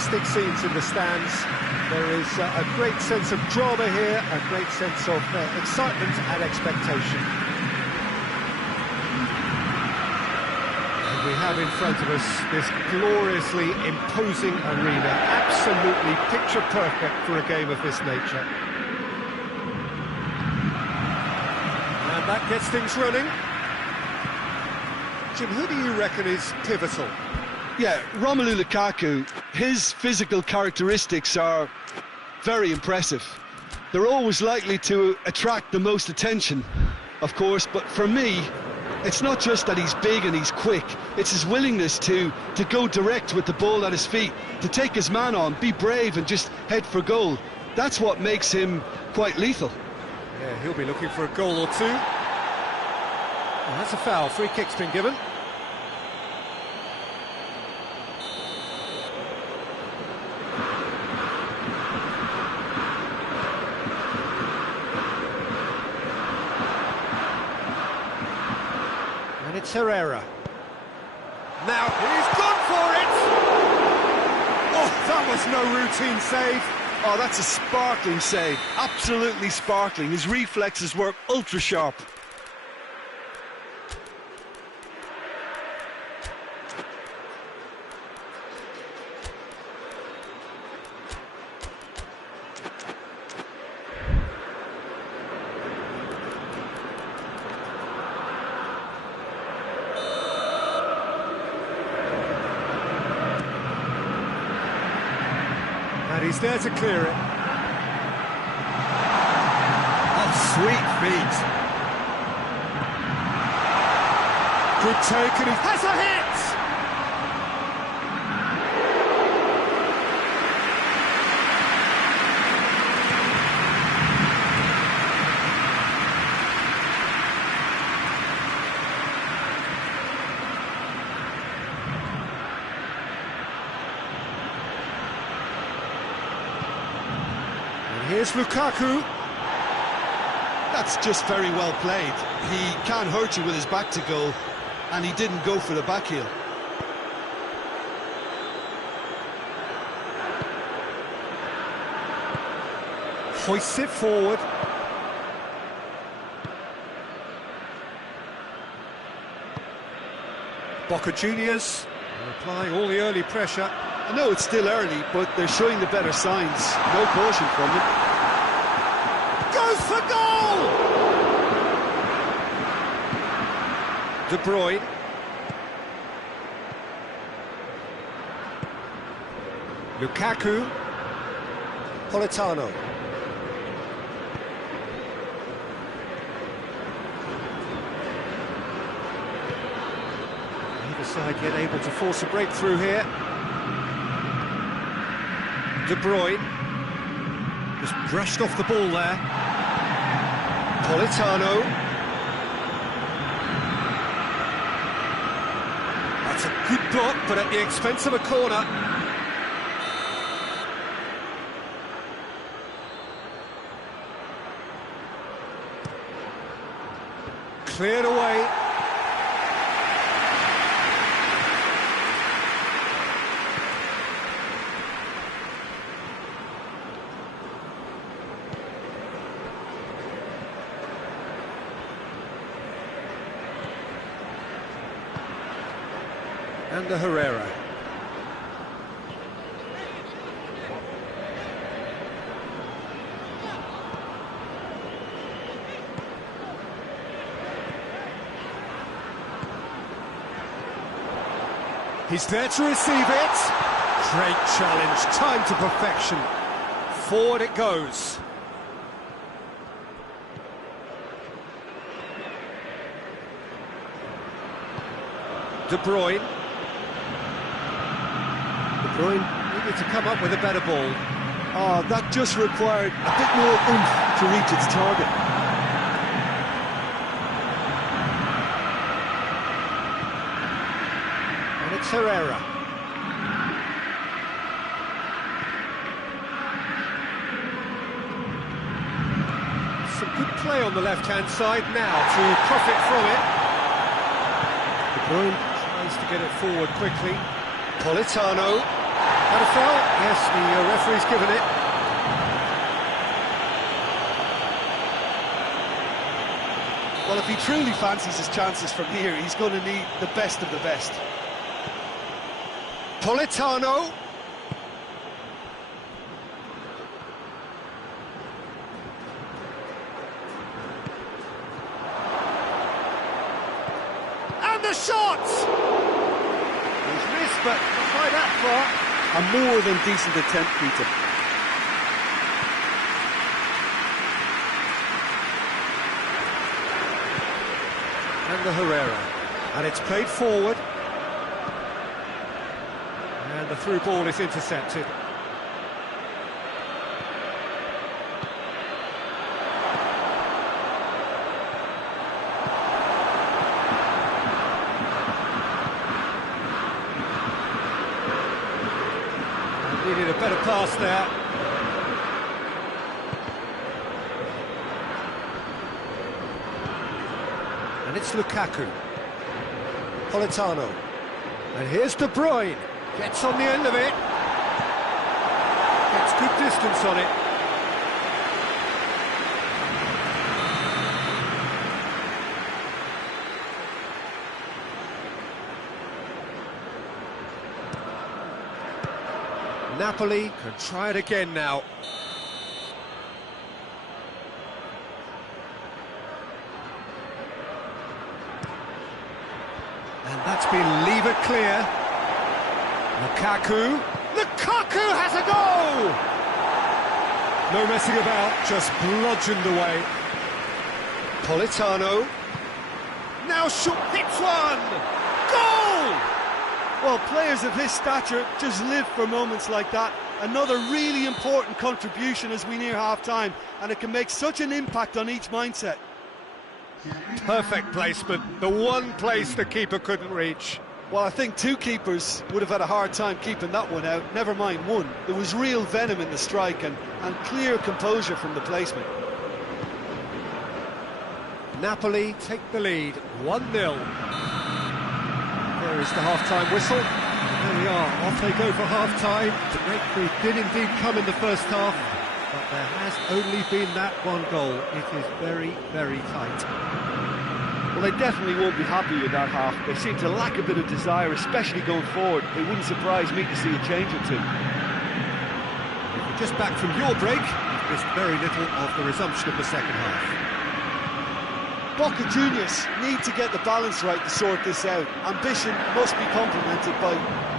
fantastic scenes in the stands. There is a great sense of drama here, a great sense of excitement and expectation. And we have in front of us this gloriously imposing arena, absolutely picture perfect for a game of this nature. And that gets things running. Jim, who do you reckon is pivotal? Yeah, Romelu Lukaku, his physical characteristics are very impressive. They're always likely to attract the most attention, of course, but for me, it's not just that he's big and he's quick, it's his willingness to go direct with the ball at his feet, to take his man on, be brave and just head for goal. That's what makes him quite lethal. Yeah, he'll be looking for a goal or two. Well, that's a foul, free kick's been given. And it's Herrera. Now he's gone for it! Oh, that was no routine save. Oh, that's a sparkling save, absolutely sparkling. His reflexes were ultra sharp. And he's there to clear it. Oh, sweet feet. Good take, and he has a hit! Here's Lukaku. That's just very well played. He can't hurt you with his back to goal, and he didn't go for the back heel. Hoists it forward. Boca Juniors applying all the early pressure. I know it's still early, but they're showing the better signs. No caution from them. Goes for goal! De Bruyne. Lukaku. Politano. Either side yet able to force a breakthrough here. De Bruyne just brushed off the ball there. Politano. That's a good block, but at the expense of a corner. Cleared away. And the Herrera. He's there to receive it. Great challenge, time to perfection. Forward it goes. De Bruyne. De Bruyne needed to come up with a better ball. Oh, that just required a bit more oomph to reach its target. And it's Herrera. Some good play on the left-hand side now to profit from it. De Bruyne tries to get it forward quickly. Politano. Had a foul. the referee's given it. Well, if he truly fancies his chances from here, he's going to need the best of the best. Politano. And the shot! He's missed, but not by that far. A more than decent attempt, Peter. And the Herrera. And it's played forward. And the through ball is intercepted. And needed a better pass there. And it's Lukaku. Politano. And here's De Bruyne. Gets on the end of it. Gets good distance on it. Napoli can try it again now. And that's been levered clear. Lukaku. Lukaku has a goal! No messing about, just bludgeoned away. Politano. Now hits one! Goal! Well, players of his stature just live for moments like that. Another really important contribution as we near half-time, and it can make such an impact on each mindset. Perfect placement, the one place the keeper couldn't reach. Well, I think two keepers would have had a hard time keeping that one out, never mind one. There was real venom in the strike and clear composure from the placement. Napoli take the lead, 1-0. There is the half-time whistle. There we are, off they go for half-time. The breakthrough did indeed come in the first half, but there has only been that one goal. It is very, very tight. Well, they definitely won't be happy with that half. They seem to lack a bit of desire, especially going forward. It wouldn't surprise me to see a change or two. If you're just back from your break, you've missed very little of the resumption of the second half. Boca Juniors need to get the balance right to sort this out. Ambition must be complemented by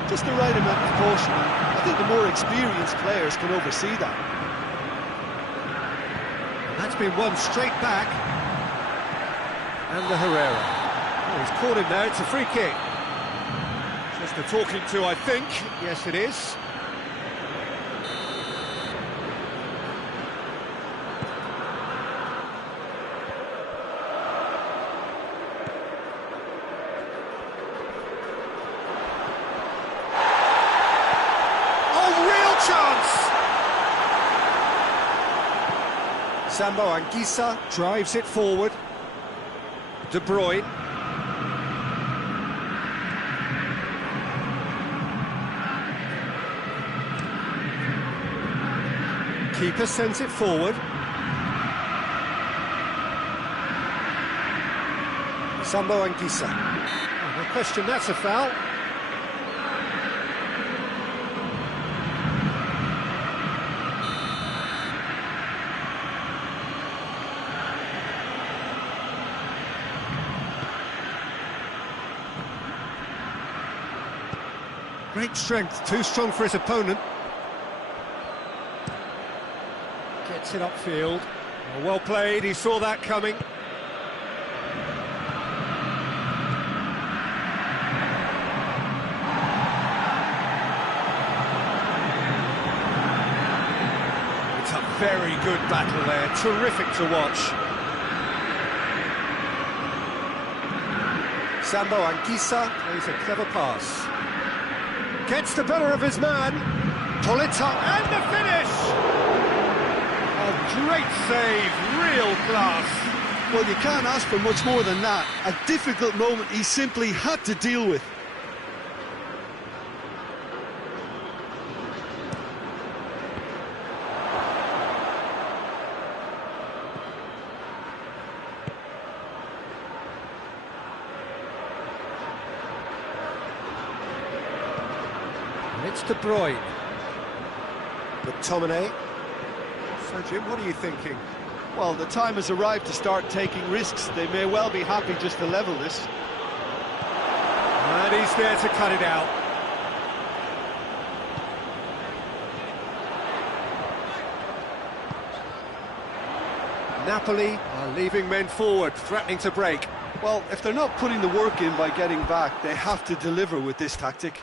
just the right amount of caution. I think the more experienced players can oversee that. And that's been won straight back. And the Herrera. Oh, he's caught him there, it's a free kick. Just a talking to, I think. Yes, it is. Sambo Anguissa drives it forward. De Bruyne. Keeper sends it forward. Sambo Anguissa. Oh, no question, that's a foul. Great strength, too strong for his opponent. Gets it upfield. Oh, well played, he saw that coming. It's a very good battle there, terrific to watch. Sambo Anguissa plays a clever pass. Gets the better of his man. Politano, and the finish! A great save, real class. Well, you can't ask for much more than that. A difficult moment he simply had to deal with. it's De Bruyne. McTominay. So, Jim, what are you thinking? Well, the time has arrived to start taking risks. They may well be happy just to level this. And he's there to cut it out. Napoli are leaving men forward, threatening to break. Well, if they're not putting the work in by getting back, they have to deliver with this tactic.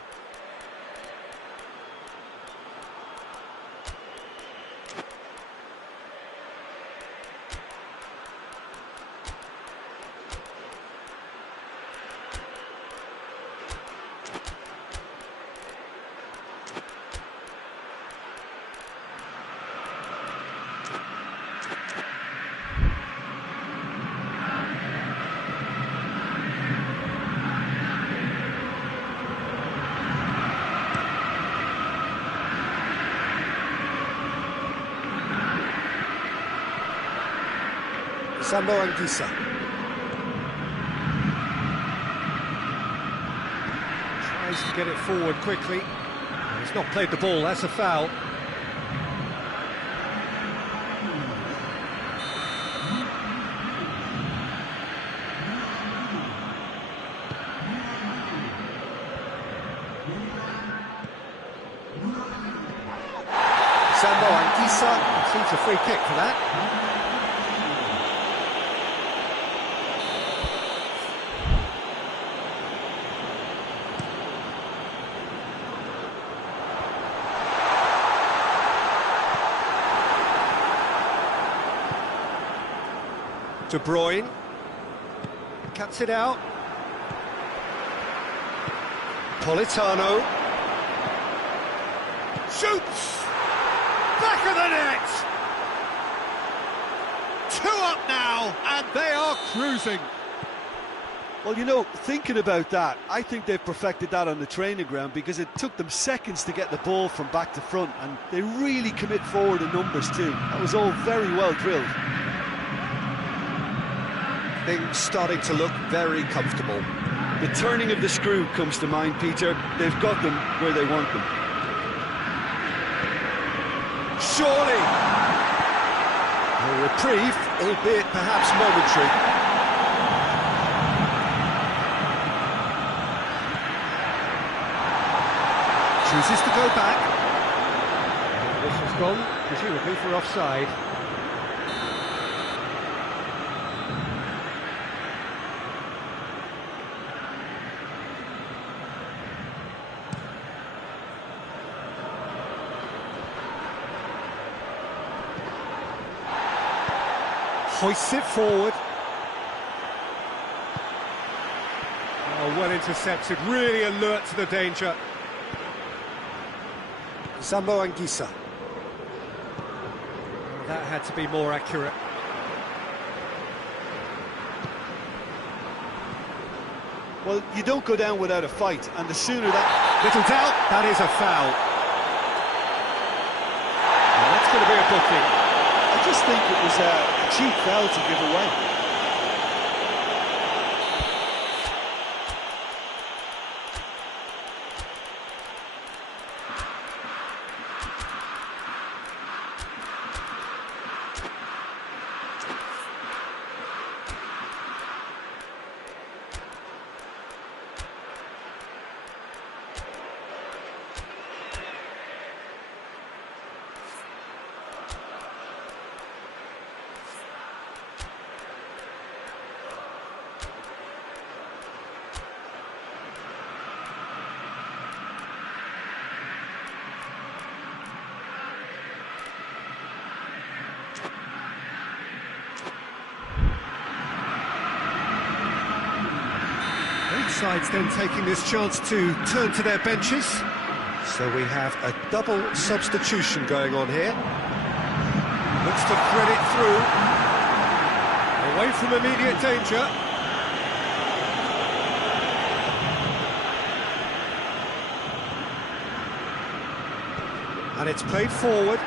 Sambo Anguissa. Tries to get it forward quickly. He's not played the ball, that's a foul. Sambo Anguissa receives a free kick for that. De Bruyne cuts it out. Politano shoots back of the net. 2 up now, and they are cruising. Well, you know, thinking about that, I think they've perfected that on the training ground because it took them seconds to get the ball from back to front, and they really commit forward in numbers too. That was all very well drilled. Things starting to look very comfortable. The turning of the screw comes to mind, Peter. They've got them where they want them. Surely! A reprieve, albeit perhaps momentary. Chooses to go back. This has gone, presumably for offside. Hoists it forward. Oh, well intercepted, really alert to the danger. Sambo Anguissa. Oh, that had to be more accurate. Well, you don't go down without a fight, and the sooner that... Little doubt, that is a foul. And that's going to be a booking. I just think it was a cheap foul to give away. Both sides then taking this chance to turn to their benches. So we have a double substitution going on here. Looks to thread it through. Away from immediate danger. And it's played forward.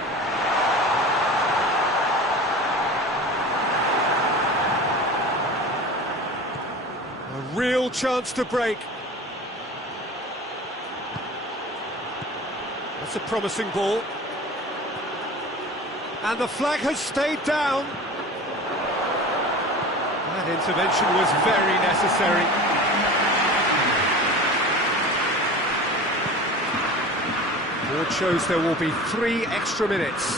A real chance to break. That's a promising ball. And the flag has stayed down. That intervention was very necessary. Board shows there will be 3 extra minutes.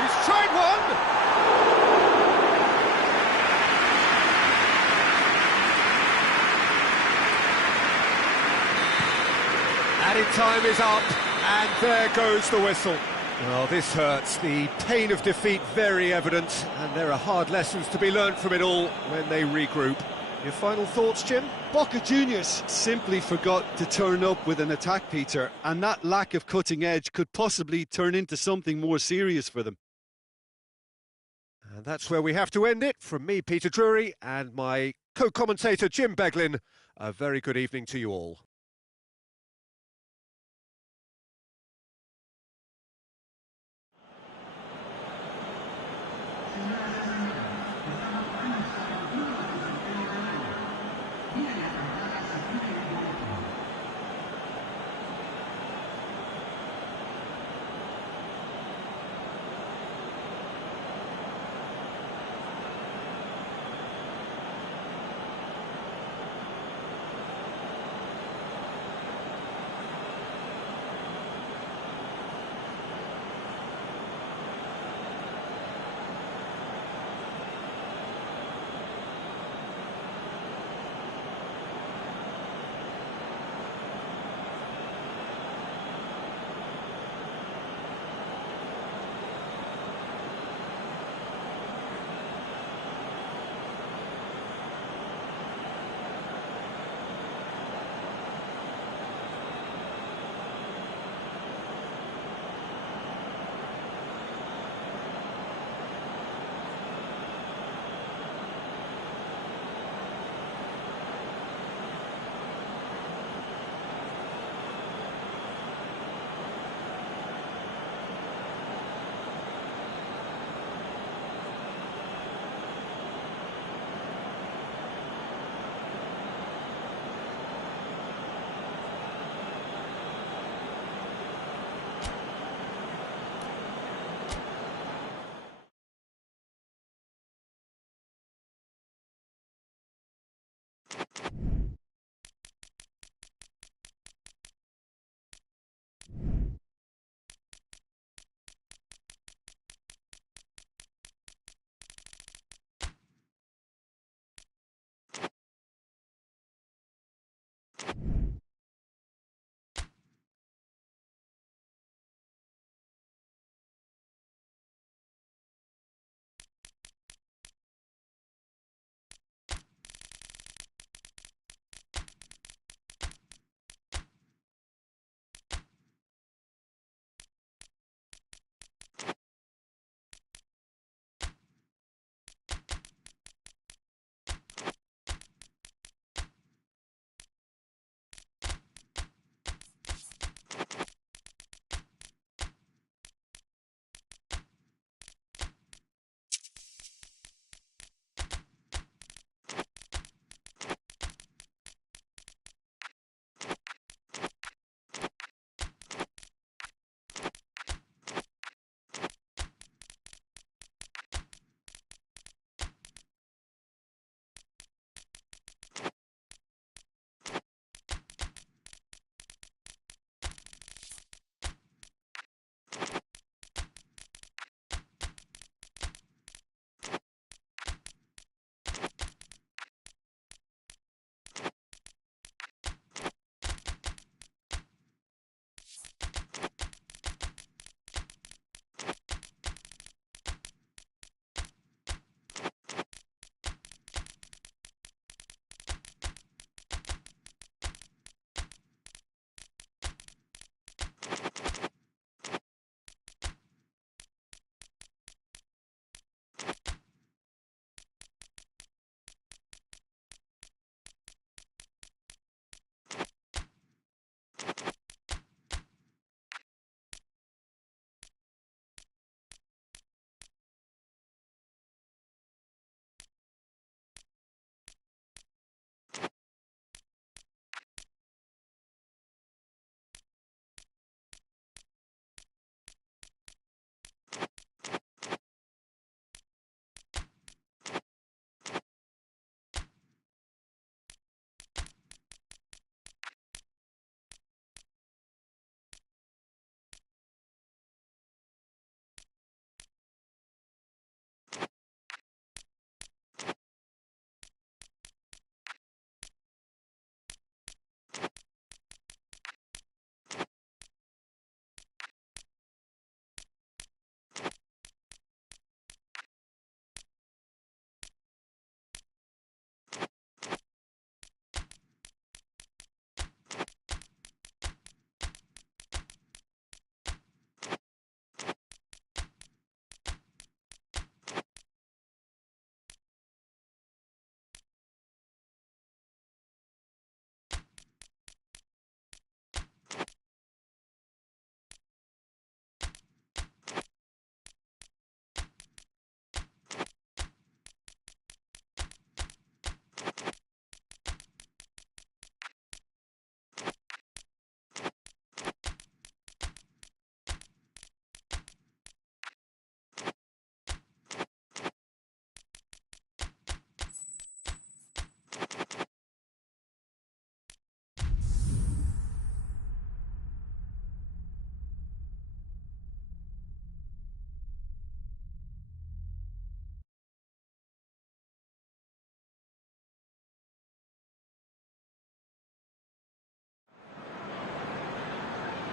He's tried one! Added time is up, and there goes the whistle. Well, this hurts. The pain of defeat very evident, and there are hard lessons to be learned from it all when they regroup. Your final thoughts, Jim? Boca Juniors simply forgot to turn up with an attack, Peter, and that lack of cutting edge could possibly turn into something more serious for them. And that's where we have to end it. From me, Peter Drury, and my co-commentator, Jim Beglin, a very good evening to you all.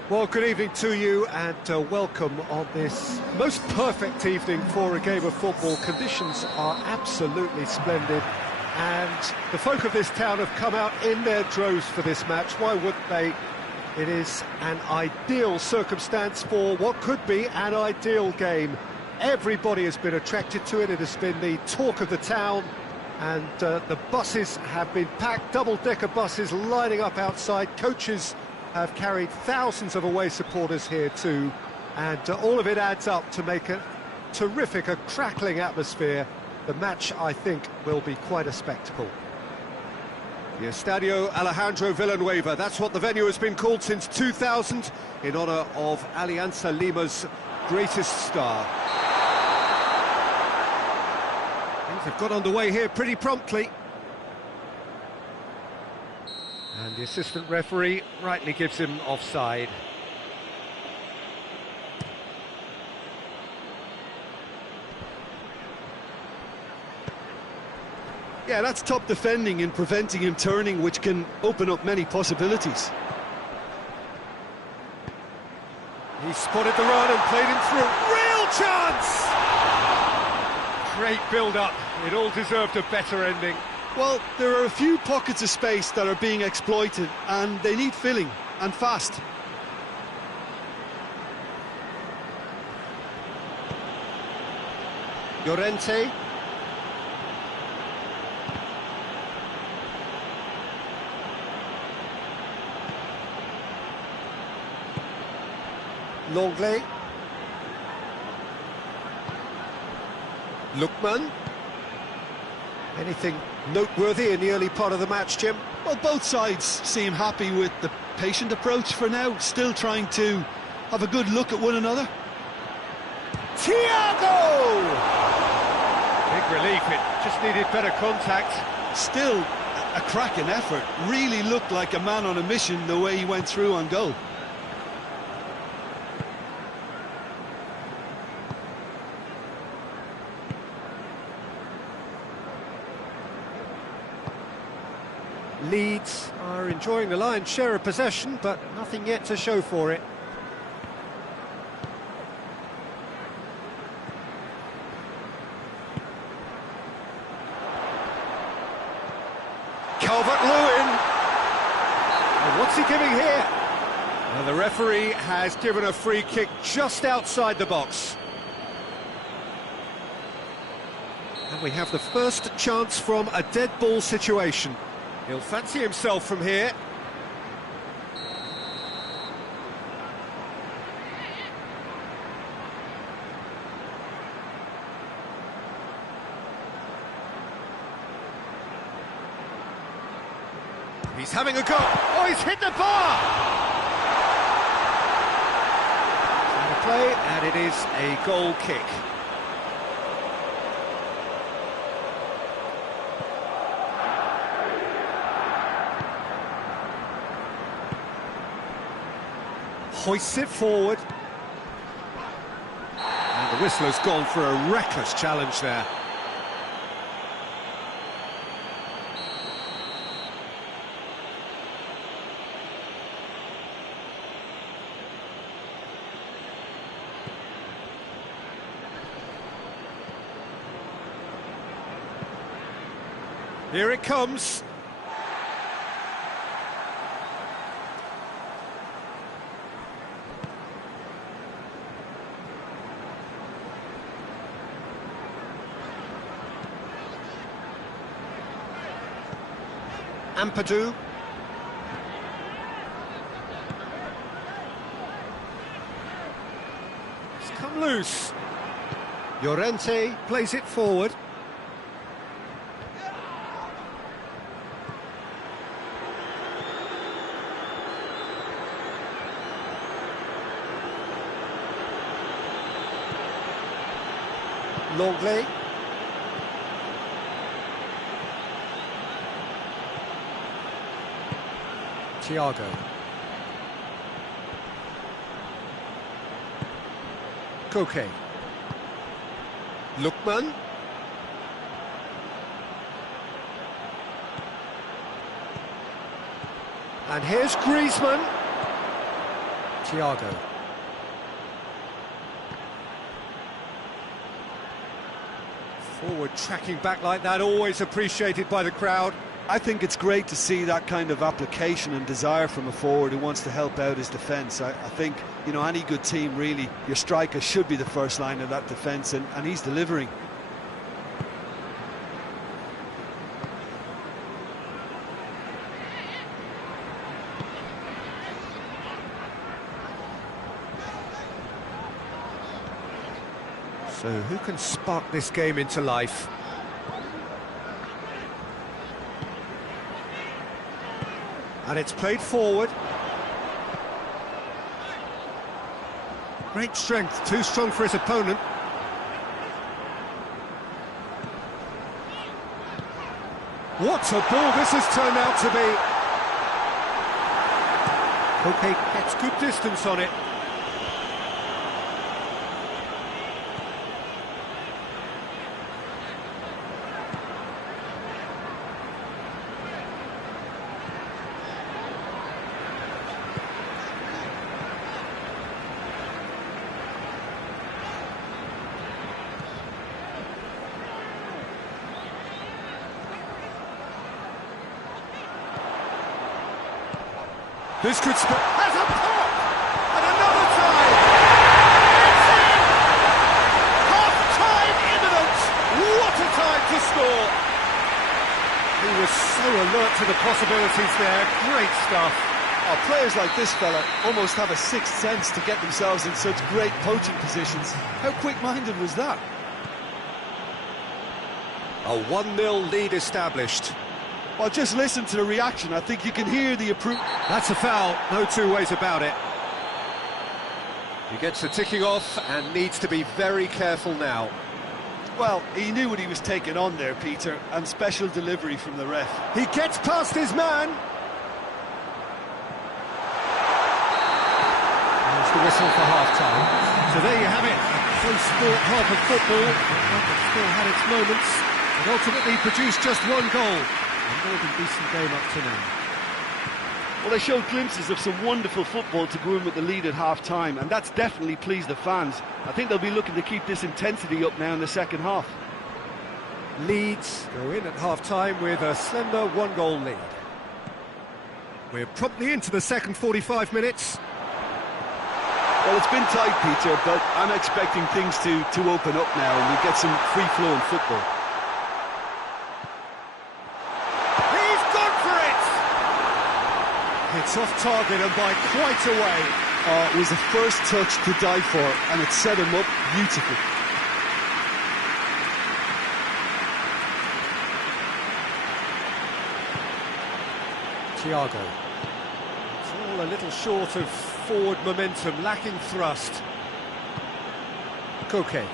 Well, good evening to you and welcome on this most perfect evening for a game of football. Conditions are absolutely splendid and the folk of this town have come out in their droves for this match. Why wouldn't they? It is an ideal circumstance for what could be an ideal game. Everybody has been attracted to it. It has been the talk of the town, and the buses have been packed, double-decker buses lining up outside. Coaches have carried thousands of away supporters here too, and all of it adds up to make a terrific, a crackling atmosphere. The match, I think, will be quite a spectacle. The Estadio Alejandro Villanueva, that's what the venue has been called since 2000, in honour of Alianza Lima's greatest star. Things have got underway here pretty promptly. And the assistant referee rightly gives him offside. Yeah, that's top defending and preventing him turning, which can open up many possibilities. He spotted the run and played him through. Real chance! Great build-up. It all deserved a better ending. Well, there are a few pockets of space that are being exploited, and they need filling, and fast. Llorente. Longley. Lookman. Anything noteworthy in the early part of the match, Jim? Well, both sides seem happy with the patient approach for now, still trying to have a good look at one another. Thiago! Big relief, it just needed better contact. Still a cracking effort, really looked like a man on a mission the way he went through on goal. Leeds are enjoying the lion's share of possession, but nothing yet to show for it. Calvert-Lewin. And what's he giving here? Well, the referee has given a free kick just outside the box. And we have the first chance from a dead ball situation. He'll fancy himself from here. He's having a go. Oh, he's hit the bar! Out of play, and it is a goal kick. Hoists it forward. And the whistler's gone for a reckless challenge there. Here it comes. Ampadu. It's come loose. Llorente plays it forward. Longley. Thiago. Koke. Lookman. And here's Griezmann. Thiago. Forward tracking back like that, always appreciated by the crowd. I think it's great to see that kind of application and desire from a forward who wants to help out his defence. I think, you know, any good team, really, your striker should be the first line of that defence, and he's delivering. So who can spark this game into life? And it's played forward. Great strength, too strong for his opponent. What a ball this has turned out to be. Okay, gets good distance on it. This could has a pop! And another time! It's in! Half-time imminent! What a time to score! He was so alert to the possibilities there. Great stuff. Oh, players like this fella almost have a sixth sense to get themselves in such great poaching positions. How quick-minded was that? A 1-0 lead established. Well, just listen to the reaction. I think you can hear the approval. That's a foul, no two ways about it. He gets the ticking off and needs to be very careful now. Well, he knew what he was taking on there, Peter, and special delivery from the ref. He gets past his man. There's the whistle for half-time. So there you have it, a close-sport half of football. It still had its moments, and ultimately produced just one goal. A more than decent game up to now. Well, they showed glimpses of some wonderful football to go in with the lead at half-time, and that's definitely pleased the fans. I think they'll be looking to keep this intensity up now in the second half. Leeds go in at half-time with a slender one-goal lead. We're promptly into the second 45 minutes. Well, it's been tight, Peter, but I'm expecting things to open up now and we get some free-flowing football. It's off target and by quite a way. It was the first touch to die for, and it set him up beautifully. Thiago. It's all a little short of forward momentum, lacking thrust. Koke.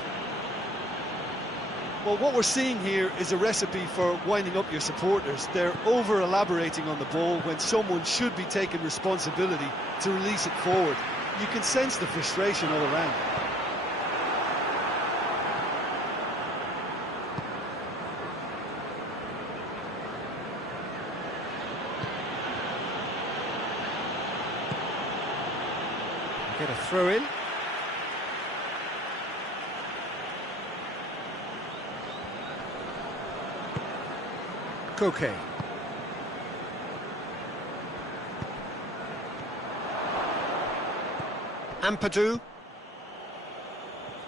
Well, what we're seeing here is a recipe for winding up your supporters. They're over-elaborating on the ball when someone should be taking responsibility to release it forward. You can sense the frustration all around. Get a throw in. Koke. Ampadu.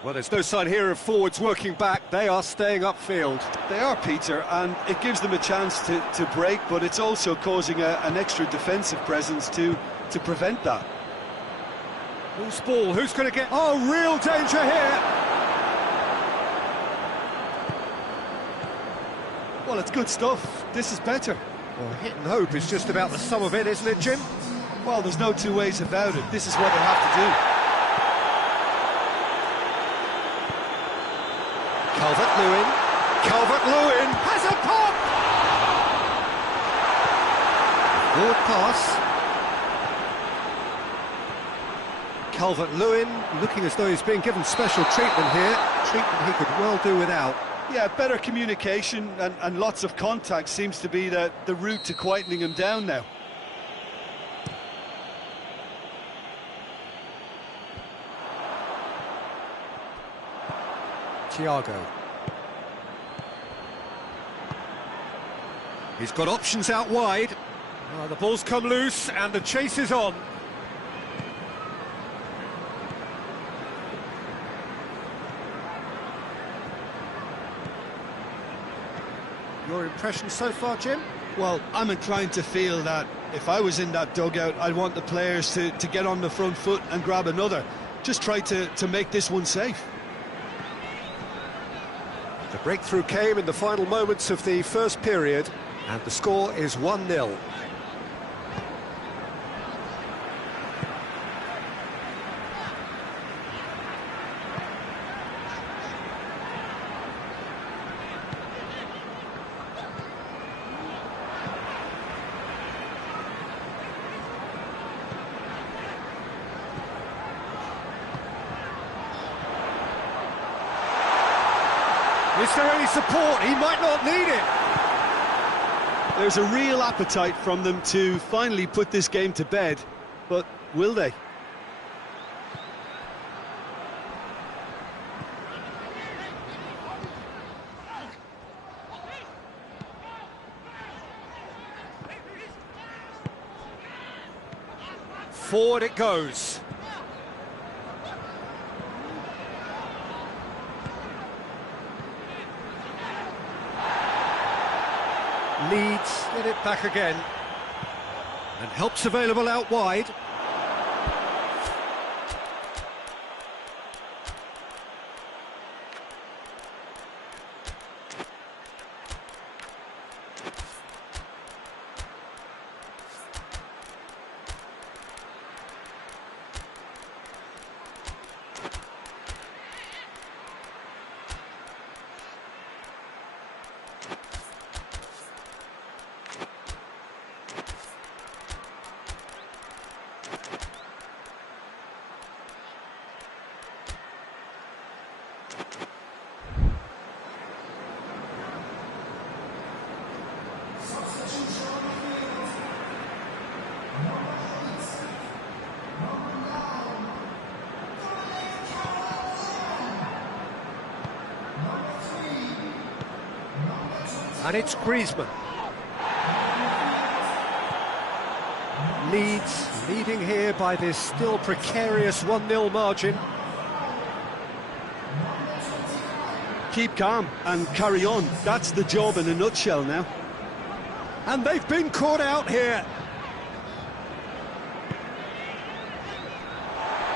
Well, there's no sign here of forwards working back. They are staying upfield. They are, Peter, and it gives them a chance to break, but it's also causing an extra defensive presence to prevent that. Loose ball, who's going to get... Oh, real danger here! Well, it's good stuff. This is better. Well, hit and hope is just about the sum of it, isn't it, Jim? Well, there's no two ways about it. This is what they have to do. Calvert-Lewin. Calvert-Lewin has a pop! Forward pass. Calvert-Lewin looking as though he's being given special treatment here. Treatment he could well do without. Yeah, better communication and lots of contact seems to be the route to quietening him down now. Thiago. He's got options out wide. The ball's come loose and the chase is on. Your impression so far, Jim? Well, I'm inclined to feel that if I was in that dugout, I'd want the players to get on the front foot and grab another. Just try to make this one safe. The breakthrough came in the final moments of the first period, and the score is 1-0. Is there any support? He might not need it. There's a real appetite from them to finally put this game to bed, but will they? Forward it goes. Leeds get it back again, and help's available out wide. And it's Griezmann. Leeds leading here by this still precarious 1-0 margin. Keep calm and carry on. That's the job in a nutshell now. And they've been caught out here.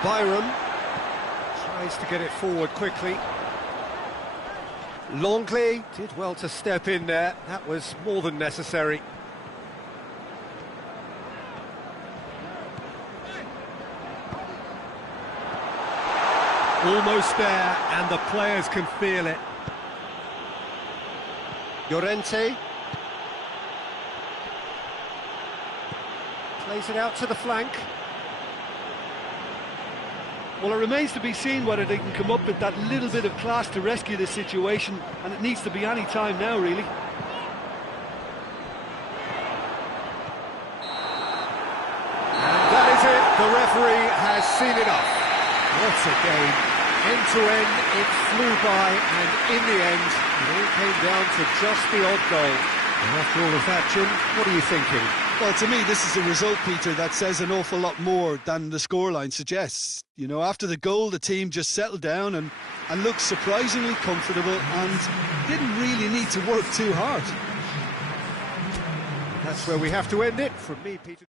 Byram tries to get it forward quickly. Longley did well to step in there. That was more than necessary. Almost there, and the players can feel it. Llorente plays it out to the flank. Well, it remains to be seen whether they can come up with that little bit of class to rescue this situation, and it needs to be any time now, really. And that is it. The referee has seen enough. What a game. End to end, it flew by, and in the end, it all came down to just the odd goal. And after all of that, Jim, what are you thinking? Well, to me, this is a result, Peter, that says an awful lot more than the scoreline suggests. You know, after the goal, the team just settled down and looked surprisingly comfortable and didn't really need to work too hard. That's where we have to end it. From me, Peter.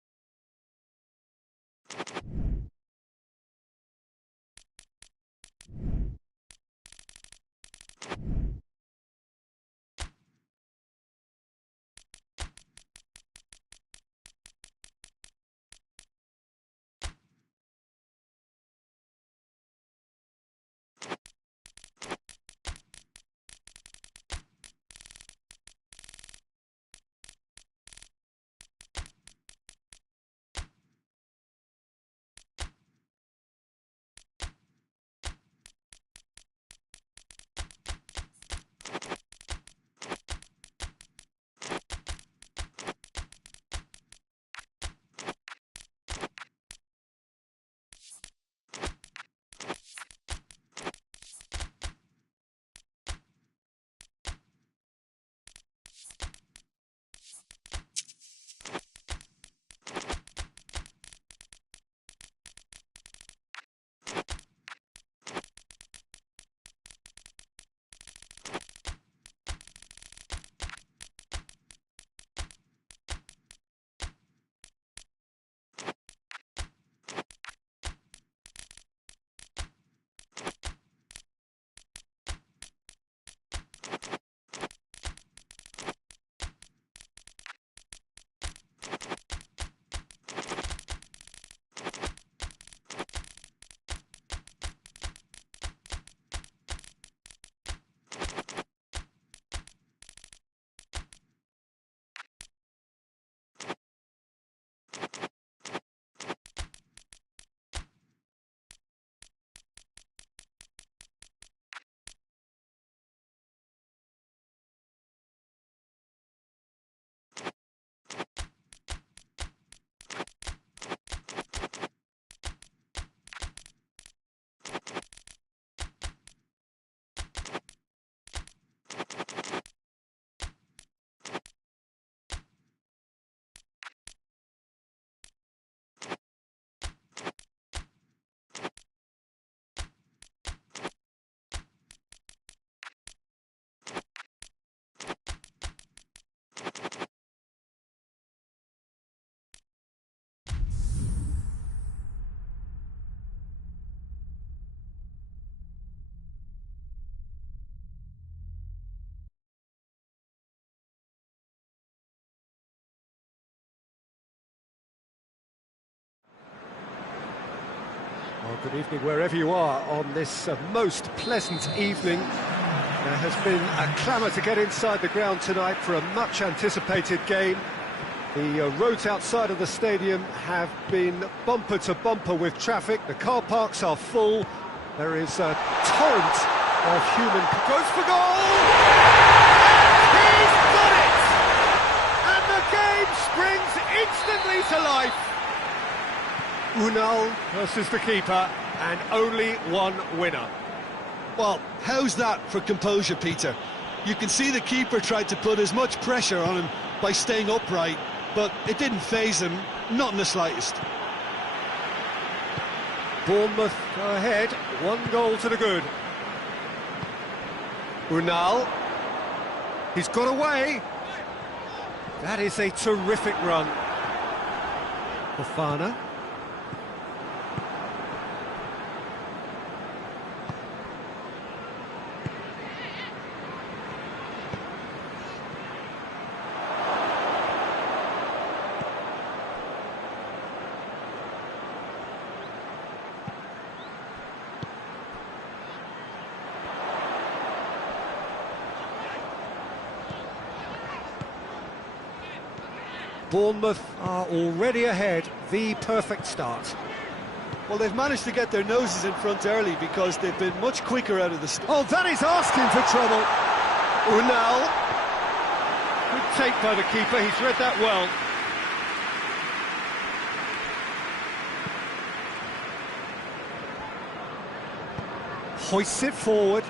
Well, good evening wherever you are on this most pleasant evening. There has been a clamour to get inside the ground tonight for a much-anticipated game. The roads outside of the stadium have been bumper to bumper with traffic. The car parks are full. There is a torrent of human... Goes for goal! He's got it! And the game springs instantly to life. Unal versus the keeper, and only one winner. Well, how's that for composure, Peter? You can see the keeper tried to put as much pressure on him by staying upright, but it didn't faze him, not in the slightest. Bournemouth go ahead, 1 goal to the good. Unal, he's got away. That is a terrific run. Fofana. Bournemouth are already ahead, the perfect start. Well, they've managed to get their noses in front early because they've been much quicker out of the... Oh, that is asking for trouble. Unal. Good take by the keeper, he's read that well. Hoists it forward.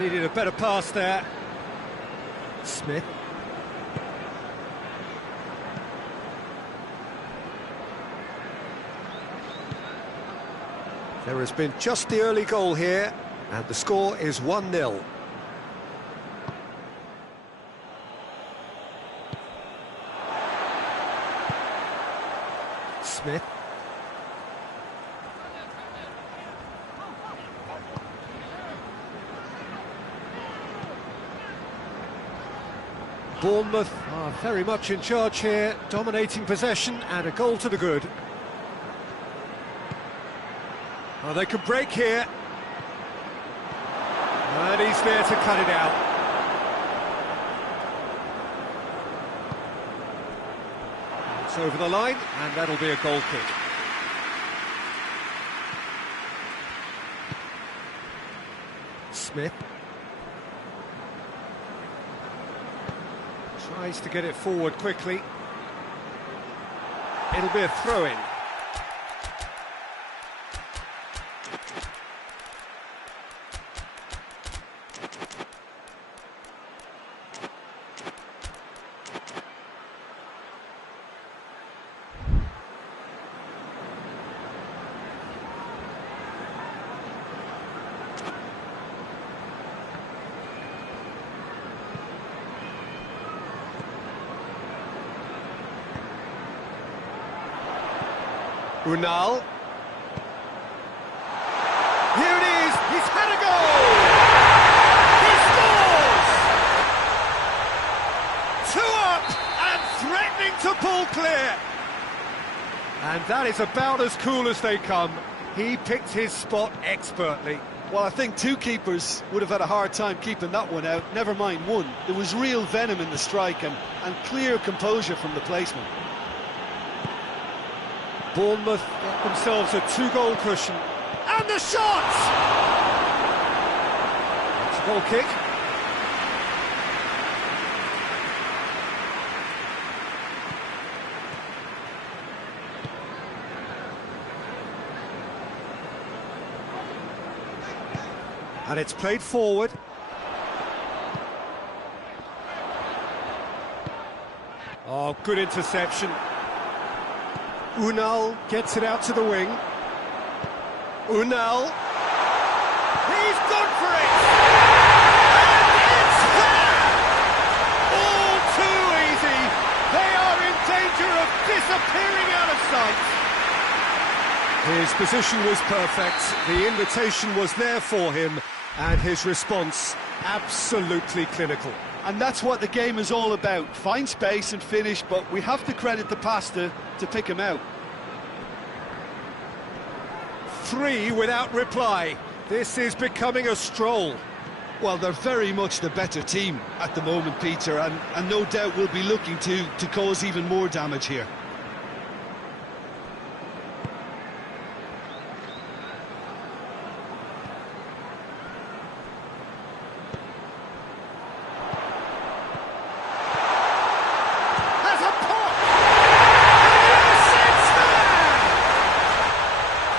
Needed a better pass there. Smith. There has been just the early goal here, and the score is 1-0. Smith. Bournemouth are very much in charge here, dominating possession, and a goal to the good. Oh, they could break here. And he's there to cut it out. It's over the line, and that'll be a goal kick. Smith. Tries to get it forward quickly. It'll be a throw-in. Unal. Here it is, he's had a goal! He scores! 2 up and threatening to pull clear. And that is about as cool as they come. He picked his spot expertly. Well, I think 2 keepers would have had a hard time keeping that one out, never mind 1. There was real venom in the strike and clear composure from the placement. Bournemouth get themselves a 2-goal cushion. And the shot! It's a goal kick. And it's played forward. Oh, good interception. Unal gets it out to the wing. Unal. He's gone for it! And it's there! All too easy. They are in danger of disappearing out of sight. His position was perfect. The invitation was there for him, and his response absolutely clinical. And that's what the game is all about. Find space and finish, but we have to credit the passer to pick him out. 3 without reply. This is becoming a stroll. Well, they're very much the better team at the moment, Peter, and no doubt will be looking to cause even more damage here. Has a pop!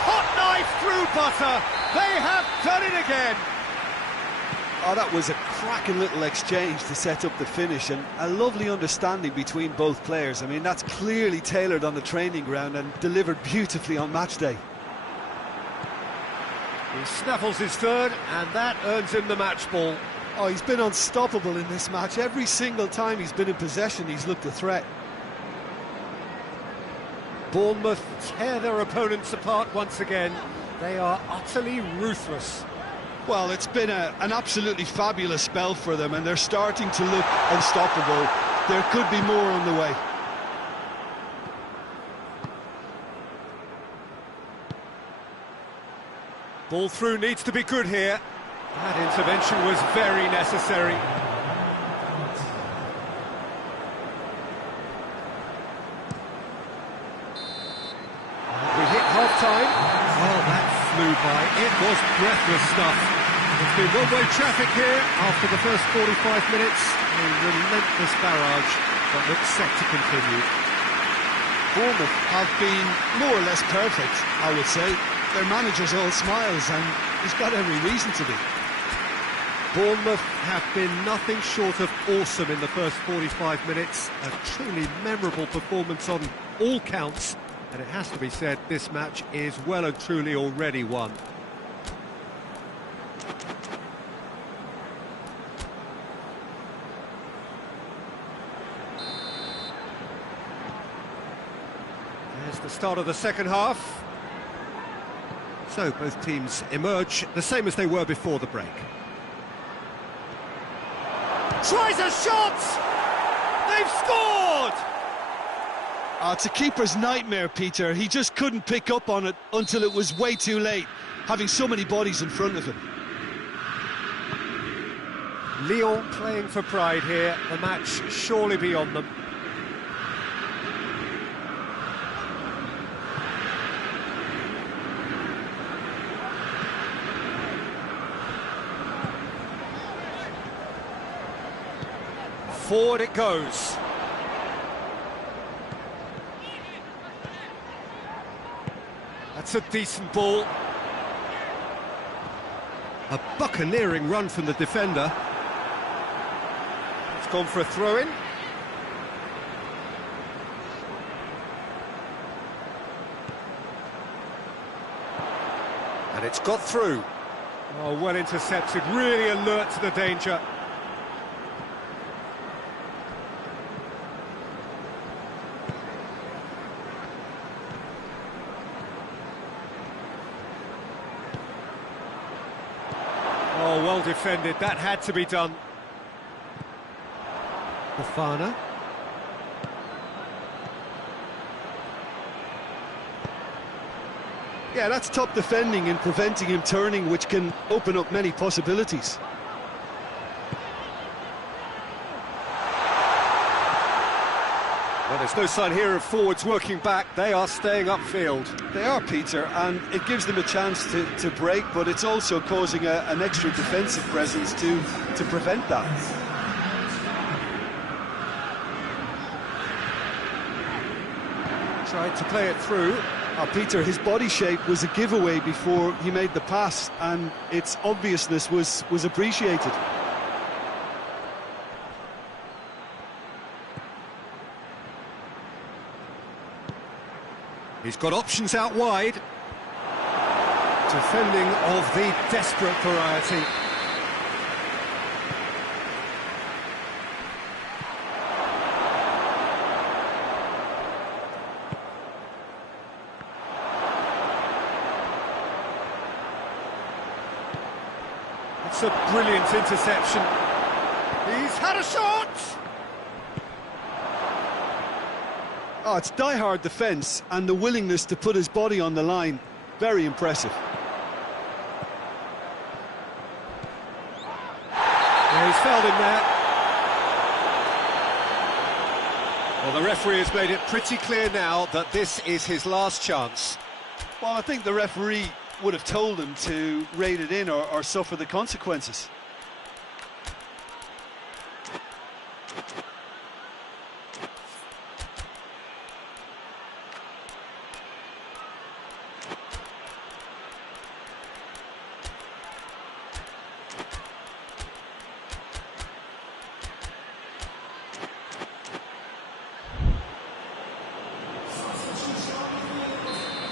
Hot knife through butter. They have done it again. Oh, that was a cracking little exchange to set up the finish, and a lovely understanding between both players. I mean, that's clearly tailored on the training ground and delivered beautifully on match day. He snaffles his third, and that earns him the match ball. Oh, he's been unstoppable in this match. Every single time he's been in possession, he's looked a threat. Bournemouth tear their opponents apart once again. They are utterly ruthless. Well, it's been an absolutely fabulous spell for them, and they're starting to look unstoppable. There could be more on the way. Ball through needs to be good here. That intervention was very necessary. We hit half-time. Well, that flew by. It was breathless stuff. It's been one-way traffic here after the first 45 minutes. A relentless barrage that looks set to continue. Bournemouth have been more or less perfect, I would say. Their manager's all smiles, and he's got every reason to be. Bournemouth have been nothing short of awesome in the first 45 minutes. A truly memorable performance on all counts. And it has to be said, this match is well and truly already won. There's the start of the second half. So both teams emerge the same as they were before the break. Tries a shot! They've scored! It's a keeper's nightmare, Peter. He just couldn't pick up on it until it was way too late, having so many bodies in front of him. Lyon playing for pride here, the match surely beyond them. Forward it goes. That's a decent ball. A buccaneering run from the defender. It's gone for a throw-in. And it's got through. Oh, well intercepted, really alert to the danger. Oh, well defended, that had to be done. Fofana. Yeah, that's top defending and preventing him turning, which can open up many possibilities. Well, there's no sign here of forwards working back. They are staying upfield. They are, Peter, and it gives them a chance to break, but it's also causing an extra defensive presence to prevent that. Tried to play it through. Peter, his body shape was a giveaway before he made the pass, and its obviousness was appreciated. He's got options out wide. Defending of the desperate variety. It's a brilliant interception. He's had a shot! Oh, it's die-hard defence and the willingness to put his body on the line. Very impressive. Yeah, he's fouled him there. Well, the referee has made it pretty clear now that this is his last chance. Well, I think the referee would have told him to rate it in or suffer the consequences.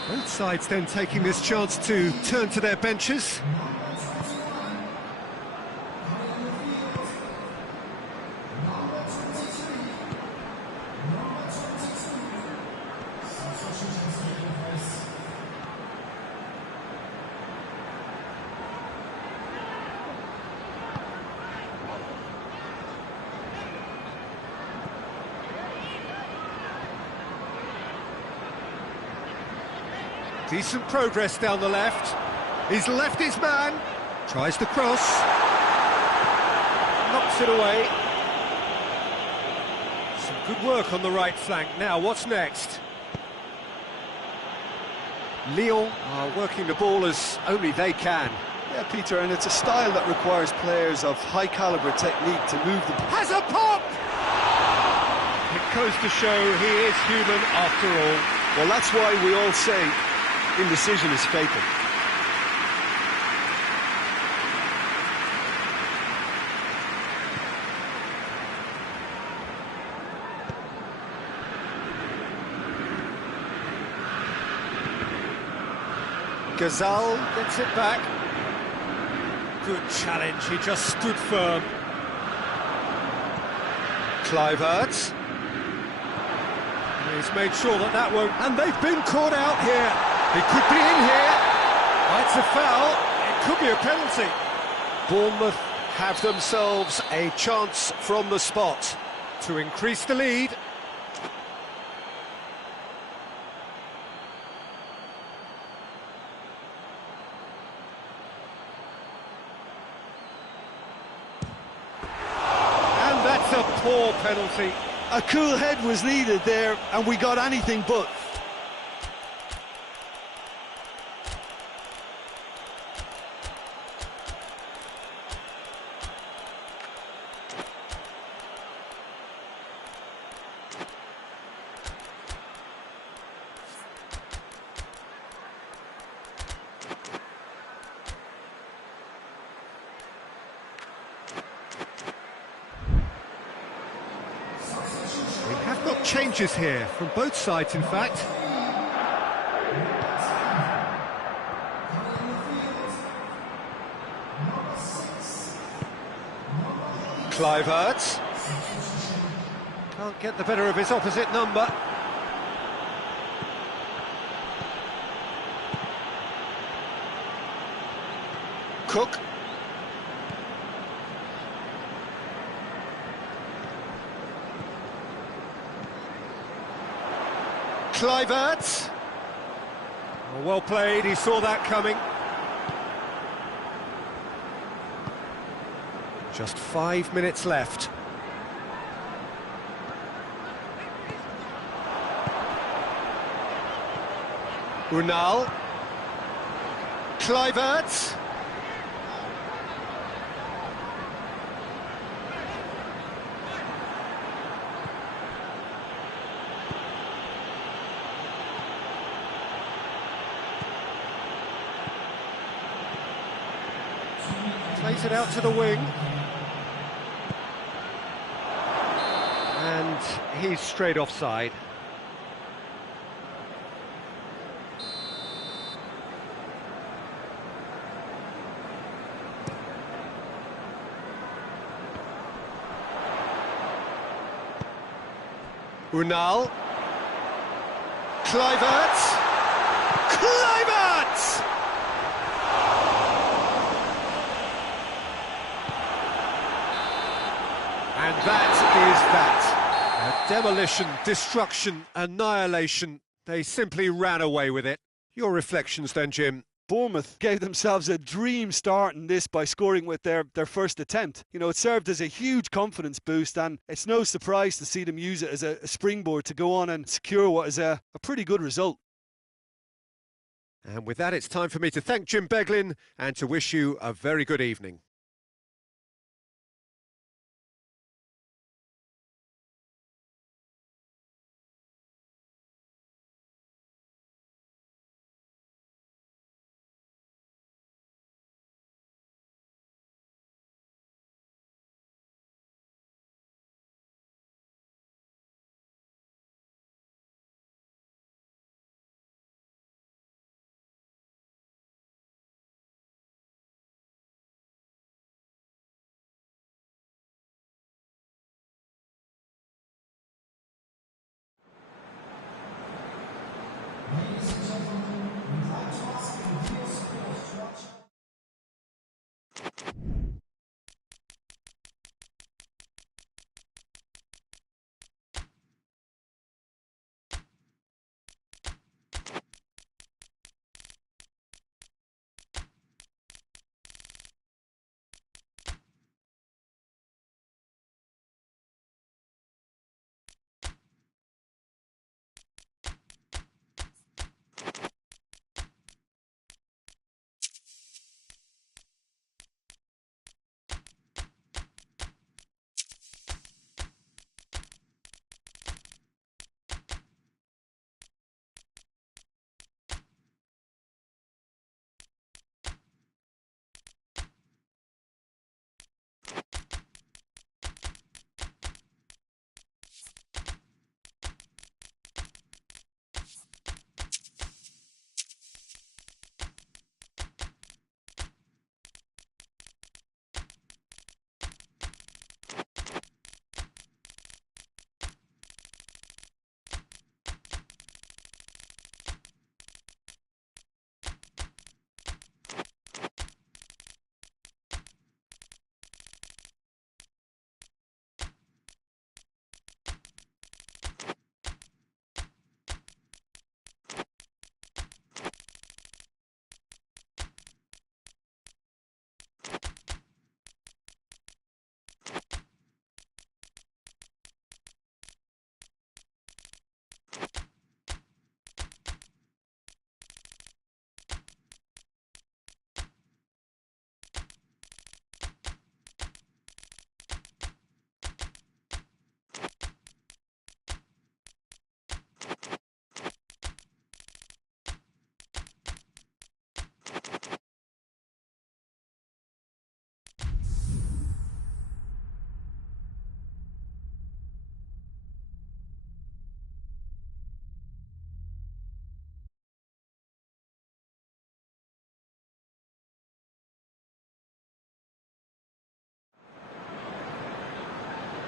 Both sides then taking this chance to turn to their benches. Decent progress down the left. He's left his man. Tries the cross. Knocks it away. Some good work on the right flank. Now, what's next? Lyon are working the ball as only they can. Yeah, Peter, and it's a style that requires players of high-caliber technique to move the... Has a pop! It goes to show he is human after all. Well, that's why we all say indecision is fatal. Gazal gets it back. Good challenge, he just stood firm. Kluivert. He's made sure that that won't... And they've been caught out here. He could be in here. It's a foul. It could be a penalty. Bournemouth have themselves a chance from the spot to increase the lead. And that's a poor penalty. A cool head was needed there, and we got anything but. Changes here from both sides, in fact. Kluivert can't get the better of his opposite number. Cook. Kluivert. Oh, well played, he saw that coming. Just 5 minutes left. Unal. Kluivert. Plays it out to the wing. And he's straight offside. Unal. Kluivert. Kluivert! And that is that. A demolition, destruction, annihilation. They simply ran away with it. Your reflections then, Jim? Bournemouth gave themselves a dream start in this by scoring with their first attempt. You know, it served as a huge confidence boost, and it's no surprise to see them use it as a springboard to go on and secure what is a pretty good result. And with that, it's time for me to thank Jim Beglin and to wish you a very good evening.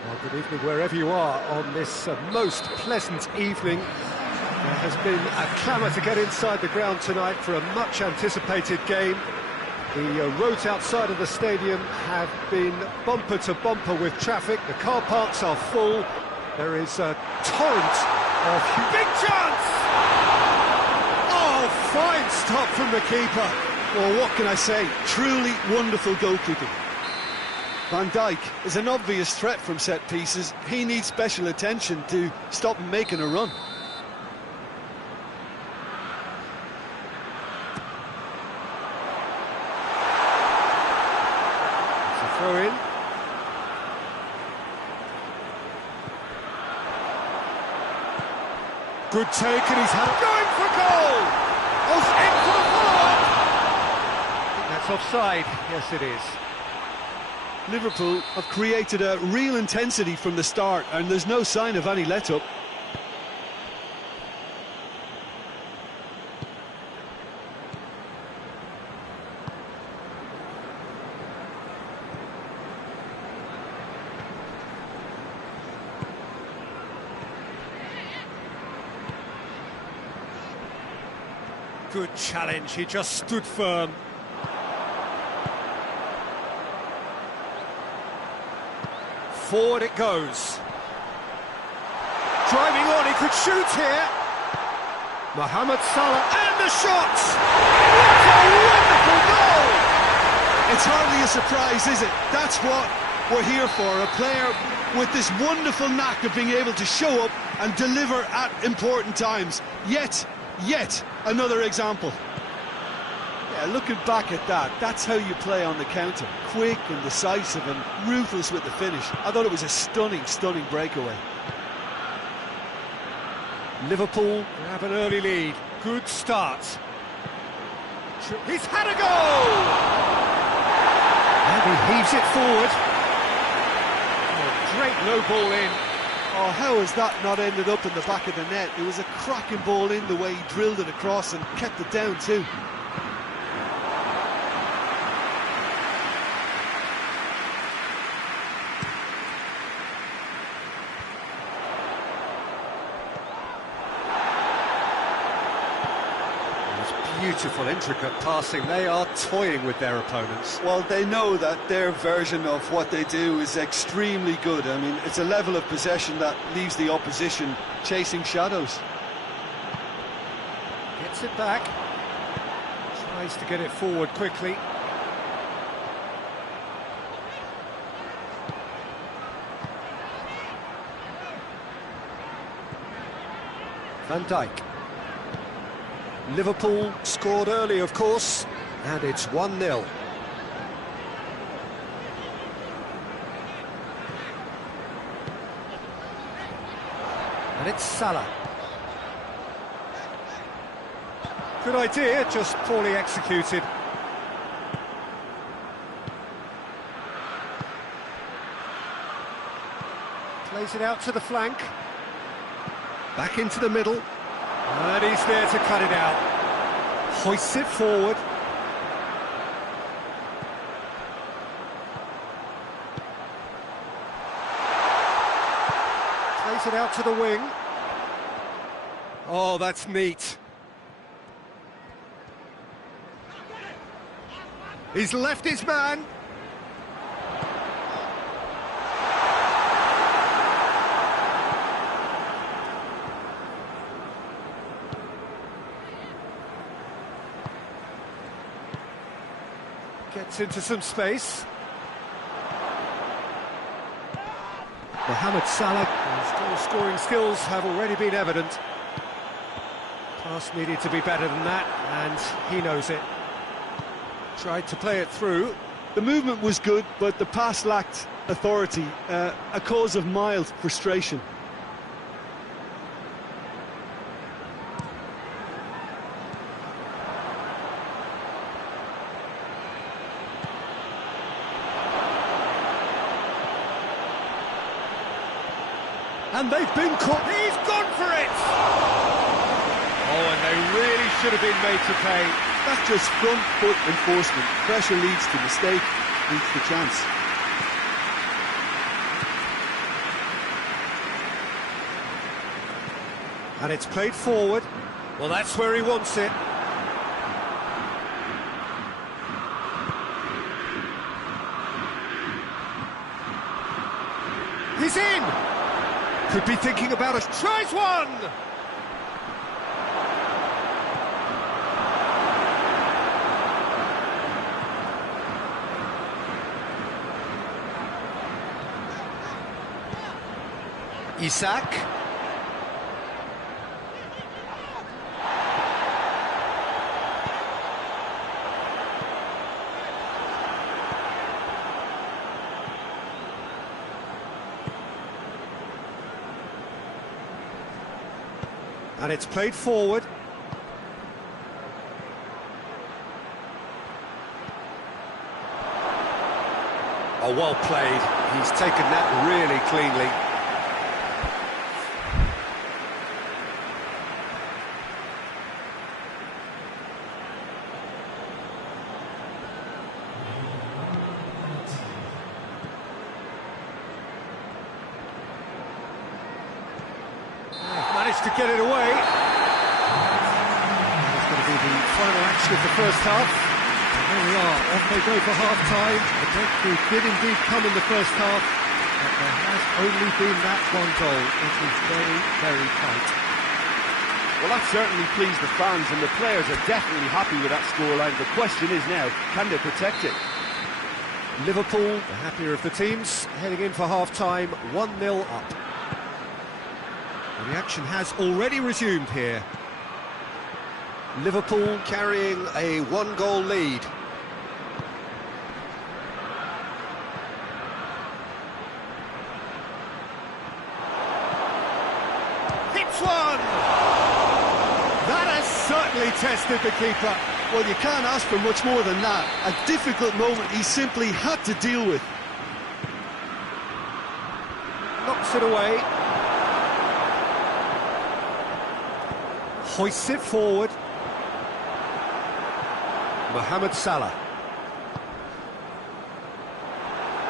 Well, good evening wherever you are on this most pleasant evening. There has been a clamour to get inside the ground tonight for a much-anticipated game. The roads outside of the stadium have been bumper to bumper with traffic. The car parks are full. There is a torrent of... Big chance! Oh, fine stop from the keeper. Well, what can I say? Truly wonderful goalkeeping. Van Dijk is an obvious threat from set pieces. He needs special attention to stop him making a run. It's a throw in. Good take, and he's going for goal! Oh, in for the follow-up! I think that's offside. Yes, it is. Liverpool have created a real intensity from the start, and there's no sign of any let-up. Good challenge, he just stood firm. Forward it goes. Driving on, he could shoot here. Mohamed Salah, and a shot! What a wonderful goal! It's hardly a surprise, is it? That's what we're here for, a player with this wonderful knack of being able to show up and deliver at important times. Yet another example. Yeah, looking back at that, that's how you play on the counter. Quick and decisive and ruthless with the finish. I thought it was a stunning breakaway. Liverpool have an early lead. Good start. He's had a goal! And he heaves it forward. Oh, great low ball in. Oh, how has that not ended up in the back of the net? It was a cracking ball in, the way he drilled it across and kept it down too. Beautiful, intricate passing. They are toying with their opponents. Well, they know that their version of what they do is extremely good. I mean, it's a level of possession that leaves the opposition chasing shadows. Gets it back. Tries to get it forward quickly. Van Dijk. Liverpool scored early, of course, and it's 1-0. And it's Salah. Good idea, just poorly executed. Plays it out to the flank. Back into the middle. And he's there to cut it out. Hoists it forward. Plays it out to the wing. Oh, that's neat. He's left his man. Gets into some space. Mohamed Salah, his goal-scoring skills have already been evident. Pass needed to be better than that, and he knows it. Tried to play it through. The movement was good, but the pass lacked authority, a cause of mild frustration. And they've been caught. He's gone for it! Oh, and they really should have been made to pay. That's just front foot enforcement. Pressure leads to mistake, leads to chance. And it's played forward. Well, that's where he wants it. He's in! Could be thinking about us. Tries one! Isak. And it's played forward. Oh, well played. He's taken that really cleanly. Managed to get it away. It's going to be the final action of the first half. And there we are, off they go for half-time. The breakthrough did indeed come in the first half, but there has only been that one goal. It is very, very tight. Well, that certainly pleased the fans, and the players are definitely happy with that scoreline. The question is now, can they protect it? Liverpool, the happier of the teams, heading in for half-time, 1-0 up. The action has already resumed here. Liverpool carrying a one-goal lead. Hits one! That has certainly tested the keeper. Well, you can't ask for much more than that. A difficult moment he simply had to deal with. Knocks it away. Hoists it forward. Mohamed Salah.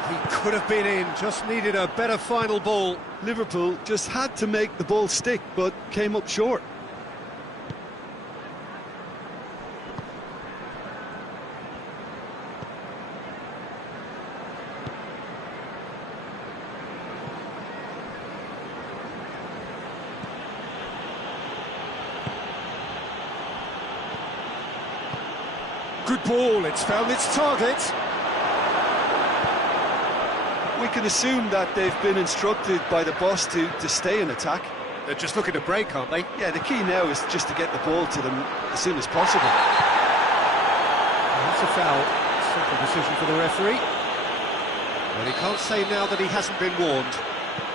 He could have been in, just needed a better final ball. Liverpool just had to make the ball stick, but came up short. Good ball, it's found its target. We can assume that they've been instructed by the boss to stay in attack. They're just looking to break, aren't they? Yeah, the key now is just to get the ball to them as soon as possible. That's a foul. Simple decision for the referee. Well, he can't say now that he hasn't been warned.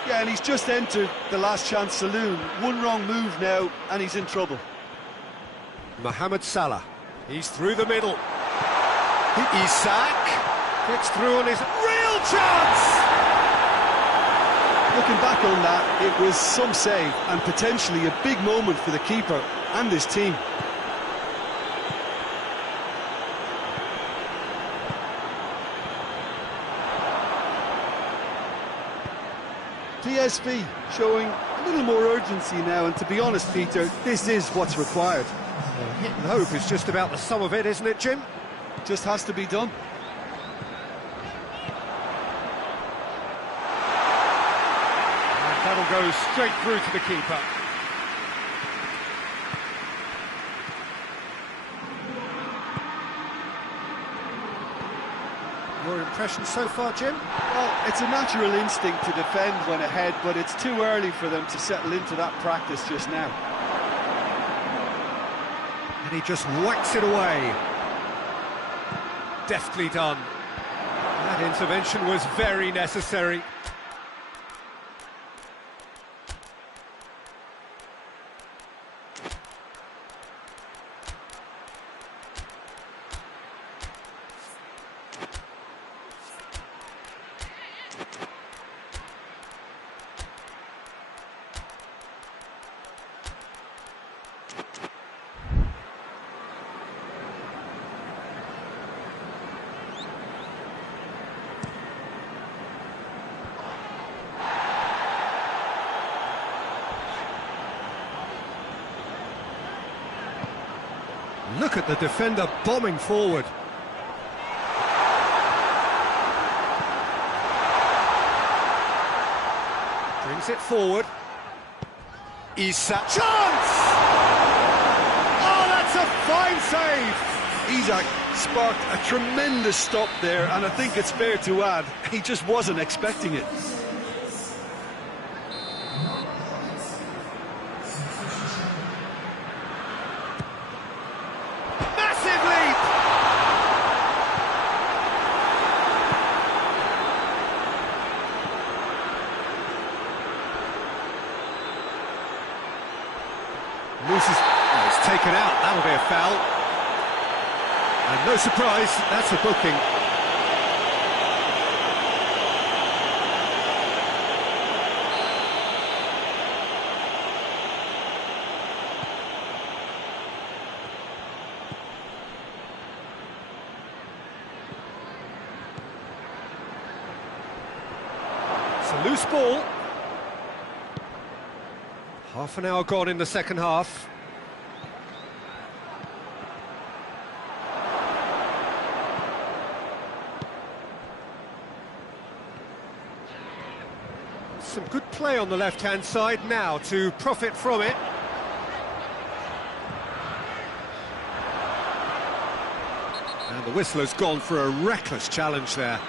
Yeah, and he's just entered the last chance saloon. One wrong move now, and he's in trouble. Mohamed Salah. He's through the middle. Isak gets through on his real chance! Looking back on that, it was some save and potentially a big moment for the keeper and his team. PSV showing a little more urgency now, and to be honest, Peter, this is what's required. Well, hit and hope is just about the sum of it, isn't it, Jim? Just has to be done. And that'll go straight through to the keeper. Your impression so far, Jim? Well, it's a natural instinct to defend when ahead, but it's too early for them to settle into that practice just now. And he just whacks it away. Deftly done. That intervention was very necessary. Look at the defender bombing forward. Brings it forward. Isak. Chance! Oh, that's a fine save! Isak sparked a tremendous stop there, and I think it's fair to add, he just wasn't expecting it. It's taken out, that'll be a foul. And no surprise, that's a booking. It's a loose ball. Half an hour gone in the second half. Some good play on the left-hand side now to profit from it. And the whistle has gone for a reckless challenge there.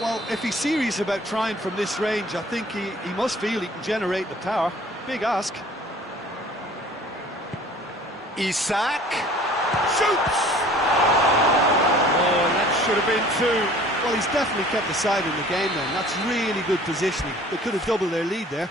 Well, if he's serious about trying from this range, I think he must feel he can generate the power. Big ask. Isak shoots! Oh, that should have been two. Well, he's definitely kept the side in the game then. That's really good positioning. They could have doubled their lead there.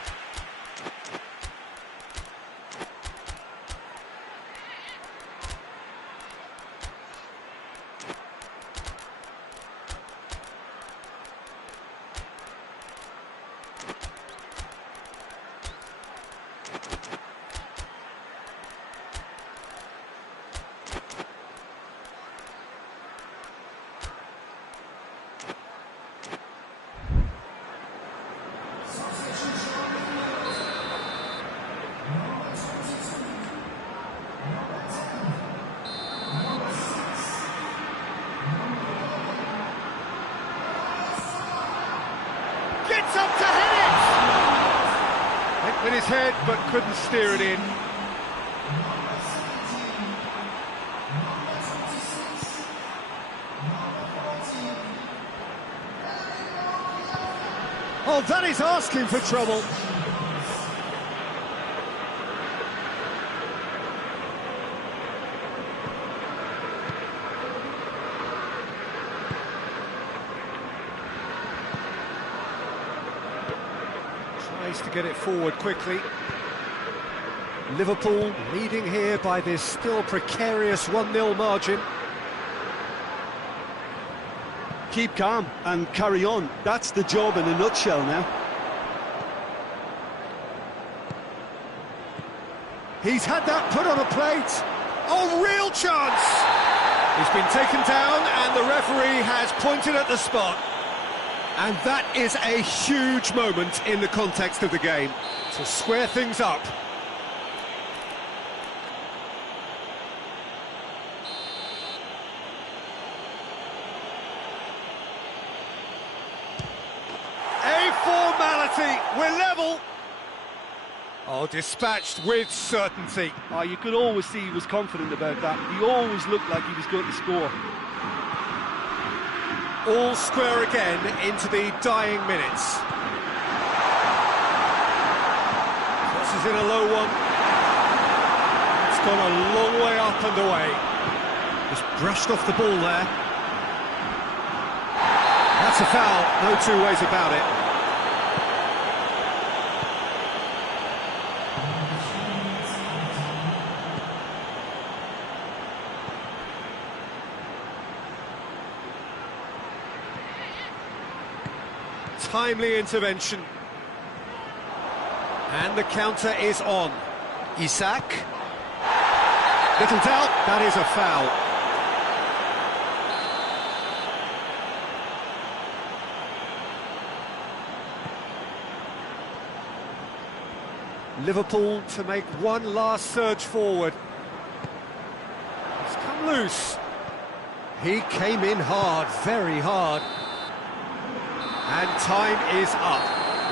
Gets up to hit it! Hit with his head, but couldn't steer it in. Oh, that is asking for trouble. Tries to get it forward quickly. Liverpool leading here by this still precarious 1-0 margin. Keep calm and carry on. That's the job in a nutshell now. He's had that put on a plate. Oh, real chance! He's been taken down and the referee has pointed at the spot. And that is a huge moment in the context of the game to square things up. A formality, we're level. Oh, dispatched with certainty. Oh, you could always see he was confident about that. He always looked like he was going to score. All square again into the dying minutes. Crosses in a low one. It's gone a long way up and away. Just brushed off the ball there. That's a foul, no two ways about it. Timely intervention. And the counter is on. Isak. Little doubt, that is a foul. Liverpool to make one last surge forward. He's come loose. He came in hard, very hard. And time is up.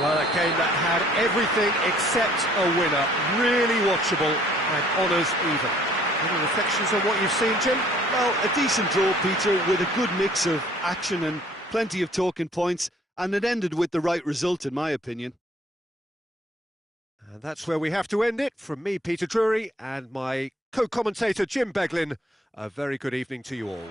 Well, a game that had everything except a winner. Really watchable and honours even. Any reflections on what you've seen, Jim? Well, a decent draw, Peter, with a good mix of action and plenty of talking points, and it ended with the right result, in my opinion. And that's where we have to end it. From me, Peter Drury, and my co-commentator, Jim Beglin, a very good evening to you all.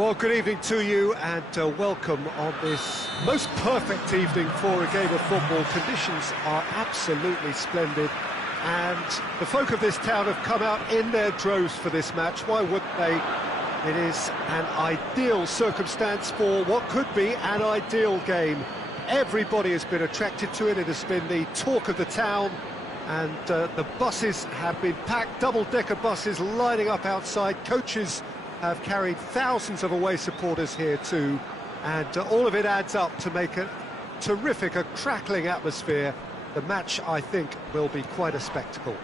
Well, good evening to you and welcome on this most perfect evening for a game of football. Conditions are absolutely splendid and the folk of this town have come out in their droves for this match. Why wouldn't they? It is an ideal circumstance for what could be an ideal game. Everybody has been attracted to it. It has been the talk of the town, and the buses have been packed, double-decker buses lining up outside. Coaches have carried thousands of away supporters here too, and all of it adds up to make a terrific, a crackling atmosphere. The match, I think, will be quite a spectacle.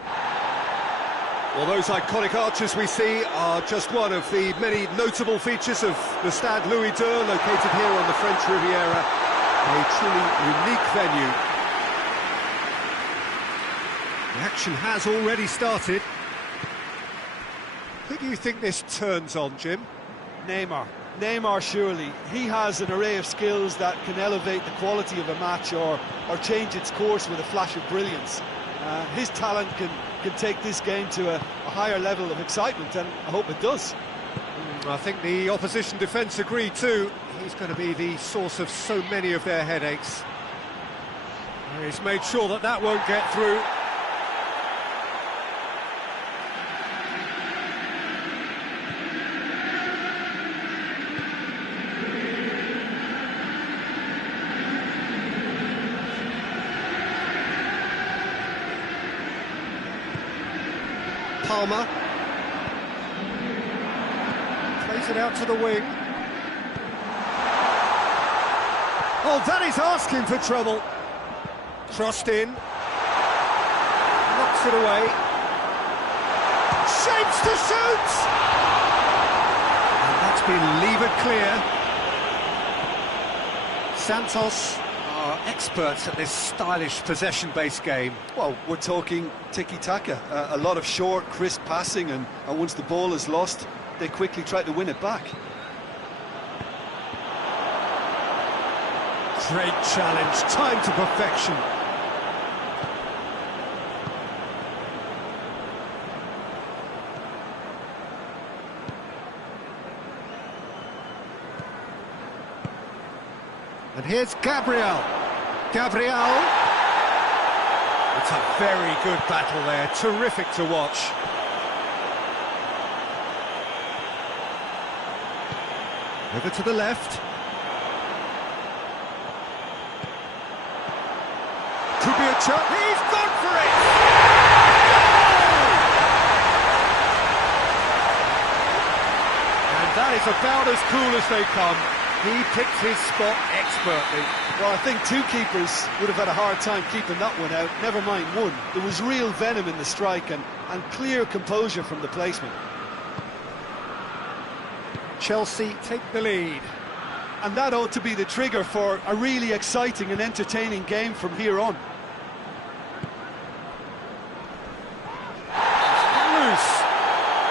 Well, those iconic arches we see are just one of the many notable features of the Stade Louis II, located here on the French Riviera, a truly unique venue. The action has already started. Who do you think this turns on, Jim? Neymar, surely. He has an array of skills that can elevate the quality of a match or change its course with a flash of brilliance. His talent can take this game to a higher level of excitement, and I hope it does. I think the opposition defence agree too. He's going to be the source of so many of their headaches. He's made sure that that won't get through. Palmer plays it out to the wing. Oh, that is asking for trouble. Crossed in, knocks it away, shapes to shoot, and that's been levered clear. Santos are experts at this stylish possession-based game. Well, we're talking tiki-taka, a lot of short, crisp passing, and once the ball is lost, they quickly try to win it back. Great challenge, time to perfection. And here's Gabriel. It's a very good battle there, terrific to watch. Over to the left. Could be a chance. He's gone for it! And that is about as cool as they come. He picked his spot expertly. Well, I think two keepers would have had a hard time keeping that one out, never mind one. There was real venom in the strike and clear composure from the placement. Chelsea take the lead. And that ought to be the trigger for a really exciting and entertaining game from here on. Loose.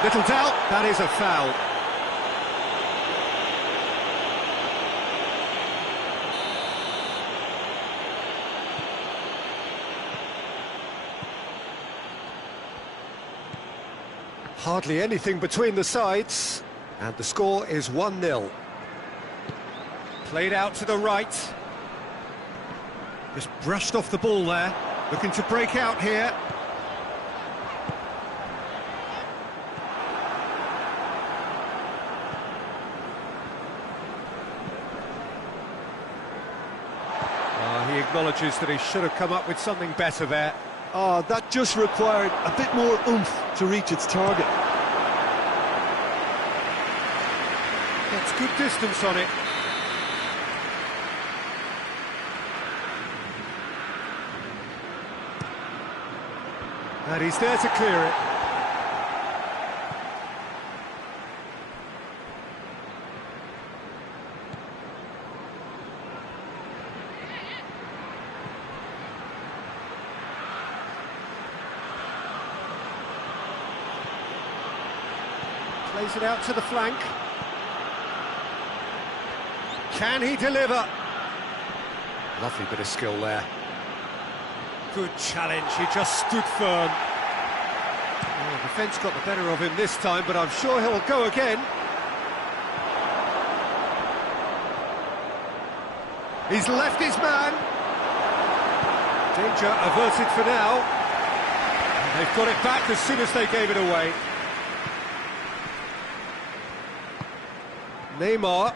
Little doubt, that is a foul. Hardly anything between the sides, and the score is 1-0. Played out to the right. Just brushed off the ball there, looking to break out here. He acknowledges that he should have come up with something better there. Oh, that just required a bit more oomph to reach its target. Gets good distance on it. And he's there to clear it. Plays it out to the flank. Can he deliver? Lovely bit of skill there. Good challenge, he just stood firm. Oh, defence got the better of him this time, but I'm sure he'll go again. He's left his man. Danger averted for now. And they've got it back as soon as they gave it away. Neymar.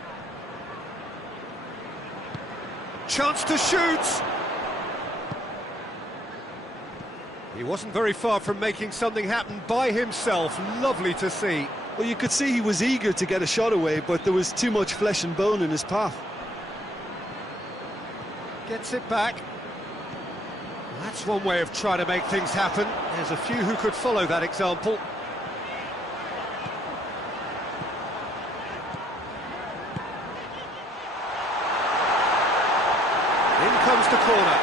Chance to shoot. He wasn't very far from making something happen by himself. Lovely to see. Well, you could see he was eager to get a shot away, but there was too much flesh and bone in his path. Gets it back. That's one way of trying to make things happen. There's a few who could follow that example. In comes the corner.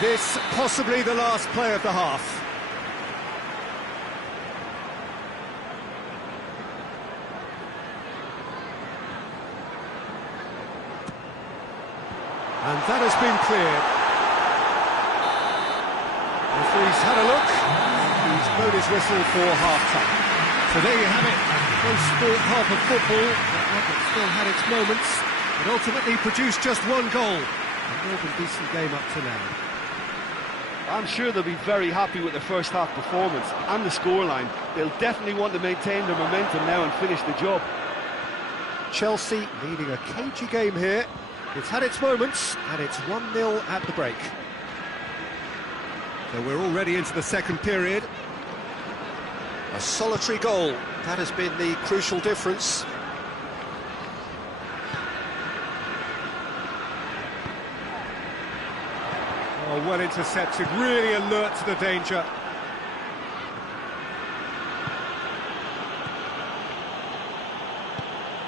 This possibly the last play of the half. And that has been cleared. Referee's had a look. He's blown his whistle for half-time. So there you have it. Close sport half of football. But still had its moments. And ultimately produced just one goal. A more than decent game up to now. I'm sure they'll be very happy with the first half performance and the scoreline. They'll definitely want to maintain their momentum now and finish the job. Chelsea leading a cagey game here. It's had its moments, and it's 1-0 at the break. So we're already into the second period. A solitary goal, that has been the crucial difference. Oh, well intercepted, really alert to the danger.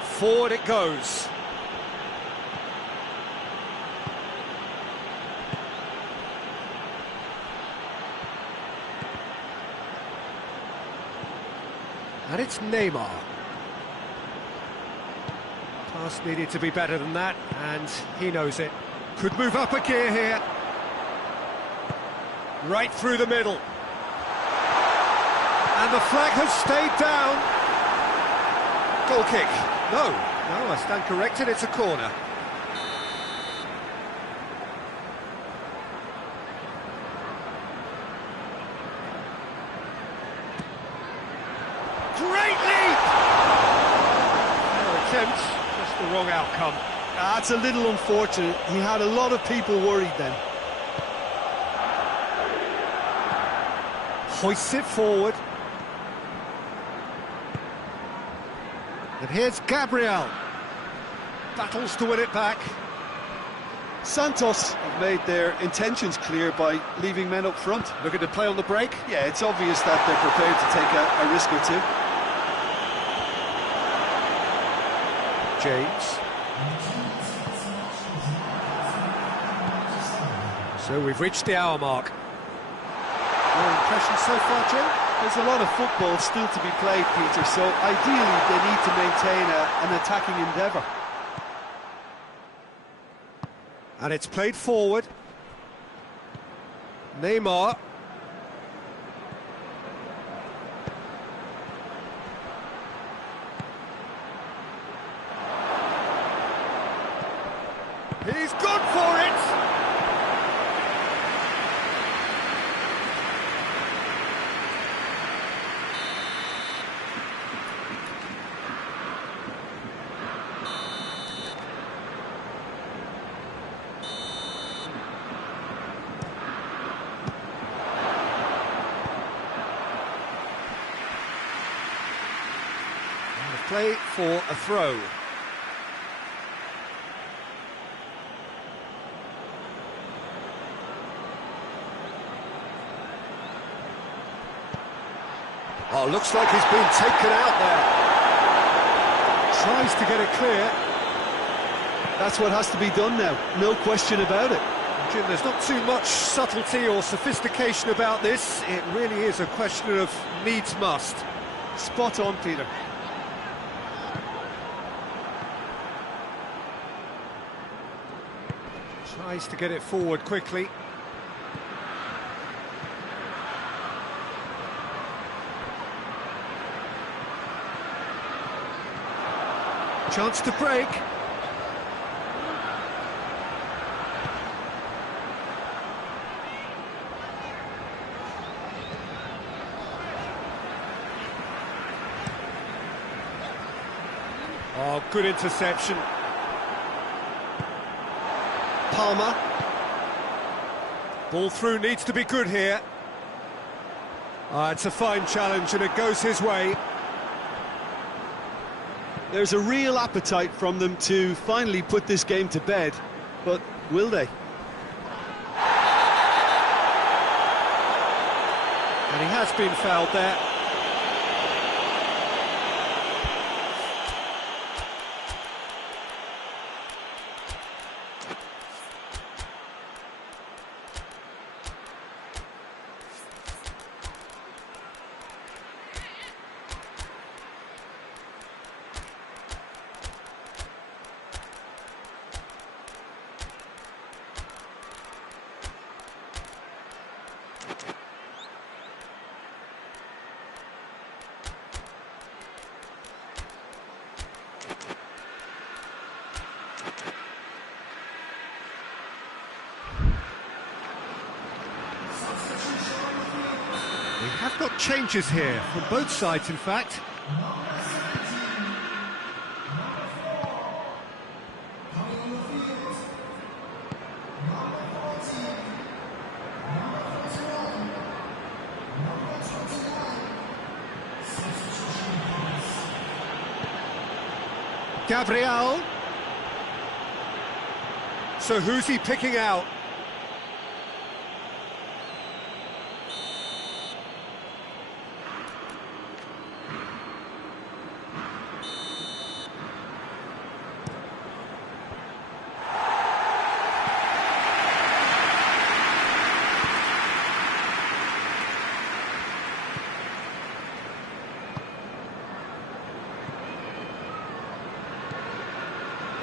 Forward it goes. And it's Neymar. Pass needed to be better than that, and he knows it. Could move up a gear here. Right through the middle. And the flag has stayed down. Goal kick. No, I stand corrected, it's a corner. Great leap! No attempt, just the wrong outcome. That's a little unfortunate. He had a lot of people worried then. Hoists it forward. And here's Gabriel. Battles to win it back. Santos have made their intentions clear by leaving men up front. Looking to play on the break. Yeah, it's obvious that they're prepared to take a risk or two. James. So we've reached the hour mark. Your impressions so far, Jim? There's a lot of football still to be played, Peter, so ideally they need to maintain an attacking endeavour. And it's played forward. Neymar. He's gone for it! Play for a throw. Oh, looks like he's been taken out there. Tries to get it clear. That's what has to be done now, no question about it. Jim, there's not too much subtlety or sophistication about this. It really is a question of needs must. Spot on, Peter. Tries to get it forward quickly. Chance to break. Oh, good interception. Palmer. Ball through needs to be good here. It's a fine challenge and it goes his way. There's a real appetite from them to finally put this game to bed, but will they? And he has been fouled there. We have got changes here, from both sides in fact. Gabriel. So who's he picking out?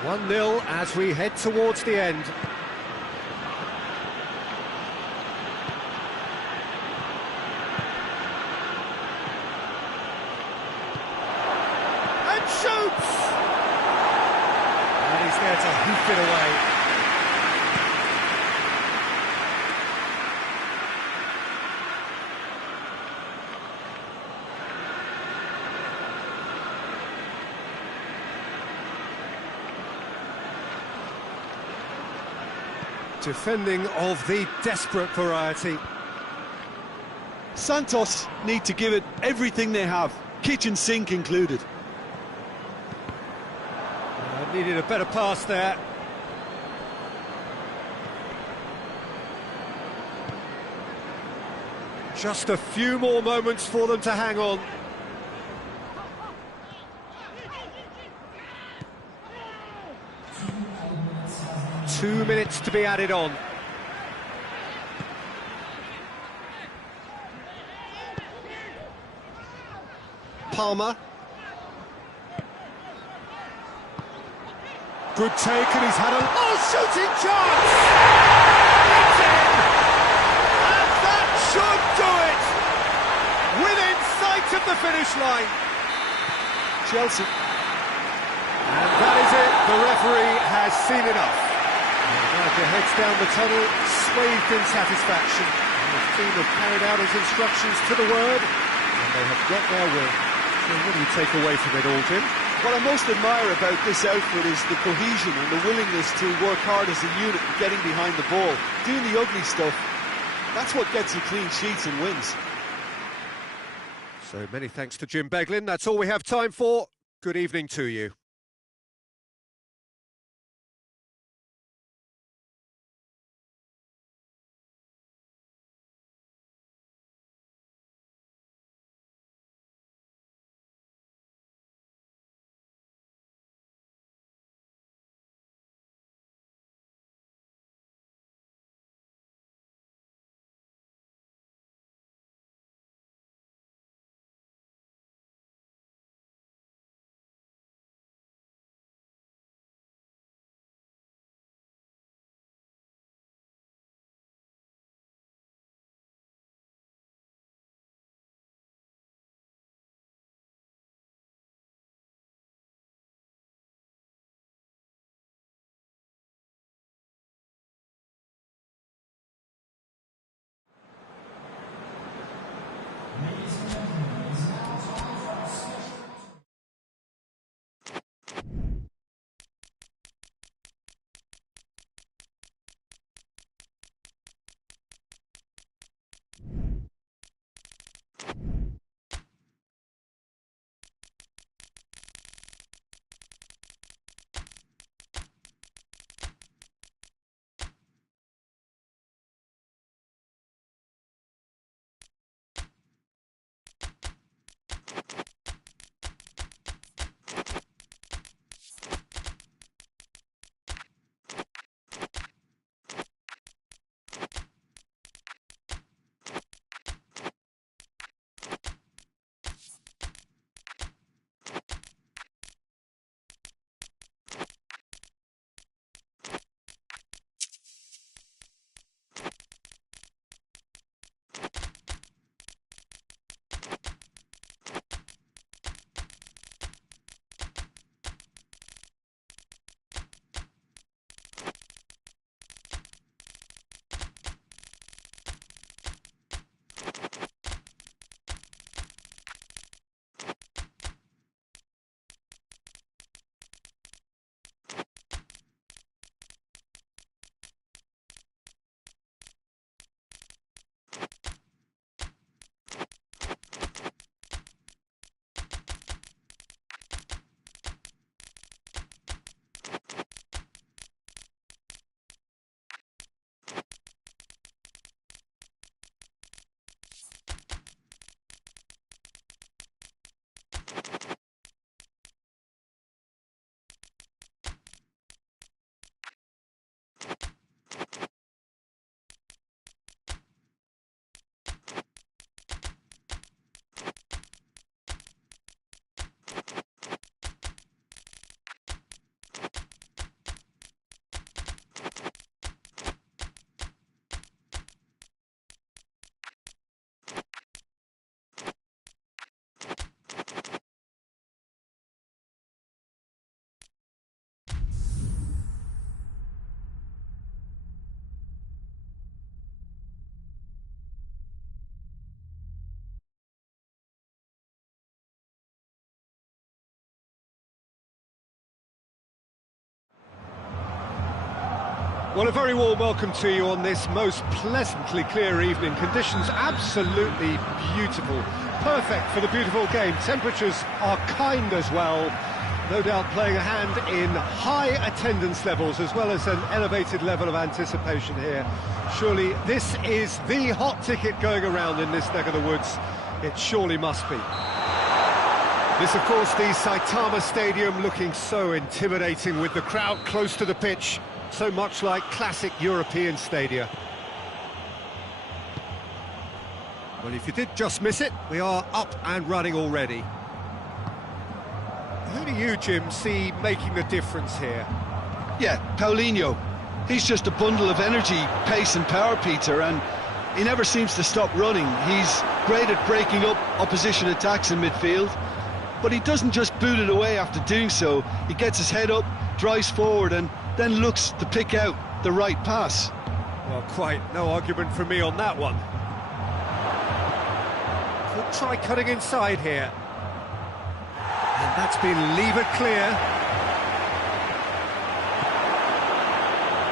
One 0 as we head towards the end. And shoots! And he's there to hoof it away. Defending of the desperate variety. Santos need to give it everything they have, kitchen sink included. Needed a better pass there. Just a few more moments for them to hang on. Two minutes to be added on. Palmer. Good take, and he's had a shooting chance! It's in! And that should do it! Within sight of the finish line. Chelsea. And that is it. The referee has seen enough. Gallagher heads down the tunnel, swathed in satisfaction. And the team have carried out his instructions to the word, and they have got their win. So what do you take away from it all, Jim? What I most admire about this outfit is the cohesion and the willingness to work hard as a unit and getting behind the ball, doing the ugly stuff. That's what gets you clean sheets and wins. So many thanks to Jim Beglin. That's all we have time for. Good evening to you. Well, a very warm welcome to you on this most pleasantly clear evening. Conditions absolutely beautiful. Perfect for the beautiful game. Temperatures are kind as well. No doubt playing a hand in high attendance levels as well as an elevated level of anticipation here. Surely this is the hot ticket going around in this neck of the woods. It surely must be. This, of course, the Saitama Stadium, looking so intimidating with the crowd close to the pitch. So much like classic European stadia. Well, if you did just miss it, we are up and running already. Who do you, Jim, see making the difference here? Yeah, Paulinho. He's just a bundle of energy, pace and power, Peter, and he never seems to stop running. He's great at breaking up opposition attacks in midfield, but he doesn't just boot it away after doing so. He gets his head up, drives forward and then looks to pick out the right pass. Well, quite no argument from me on that one. Could try cutting inside here. And that's been levered clear.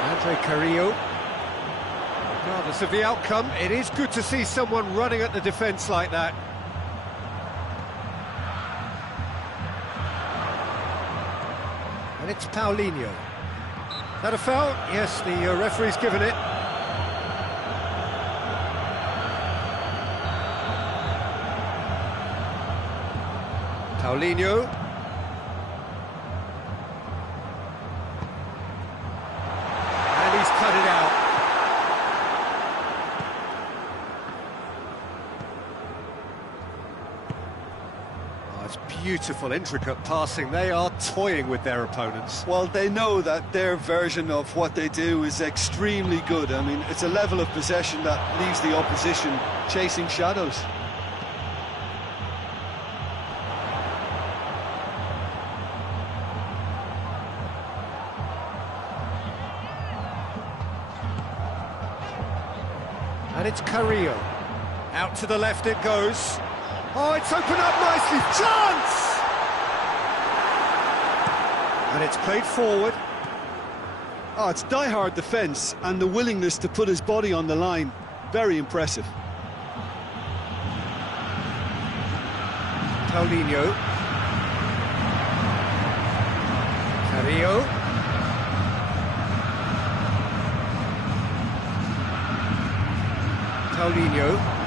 Andre Carrillo. Regardless of the outcome, it is good to see someone running at the defence like that. And it's Paulinho. That a foul? Yes, the referee's given it. Paulinho. And he's cut it out. Oh, it's beautiful, intricate passing. They are toying with their opponents. Well, they know that their version of what they do is extremely good. I mean, it's a level of possession that leaves the opposition chasing shadows. And it's Carrillo. Out to the left it goes. Oh, it's opened up nicely. Chance! And it's played forward. Oh, it's die-hard defence and the willingness to put his body on the line. Very impressive. Paulinho. Carrillo. Paulinho.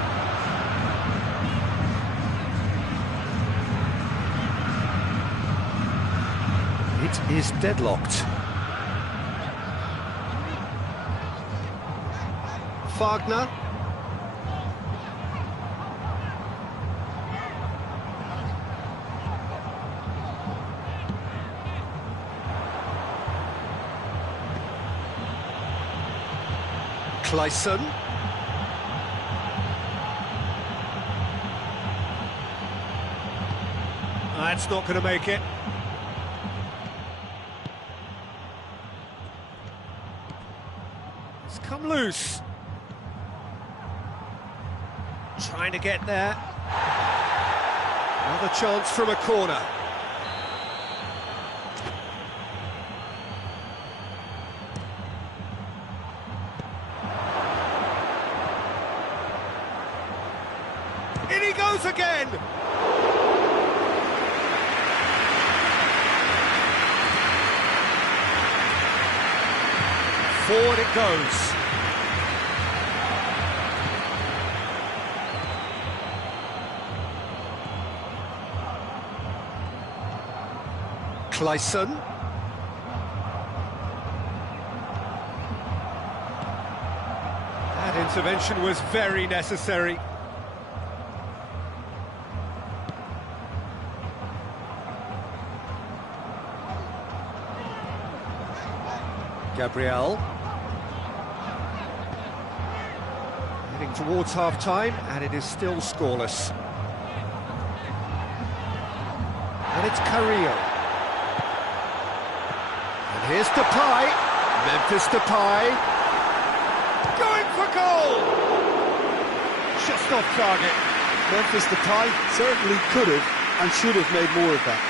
It is deadlocked. Wagner. Clayson. That's not going to make it. It's come loose. Trying to get there. Another chance from a corner. In he goes again! Forward it goes. Clayson. That intervention was very necessary. Gabriel. Heading towards half-time, and it is still scoreless. And it's Carrillo. And here's Depay. Memphis Depay. Going for goal! Just off target. Memphis Depay certainly could have and should have made more of that.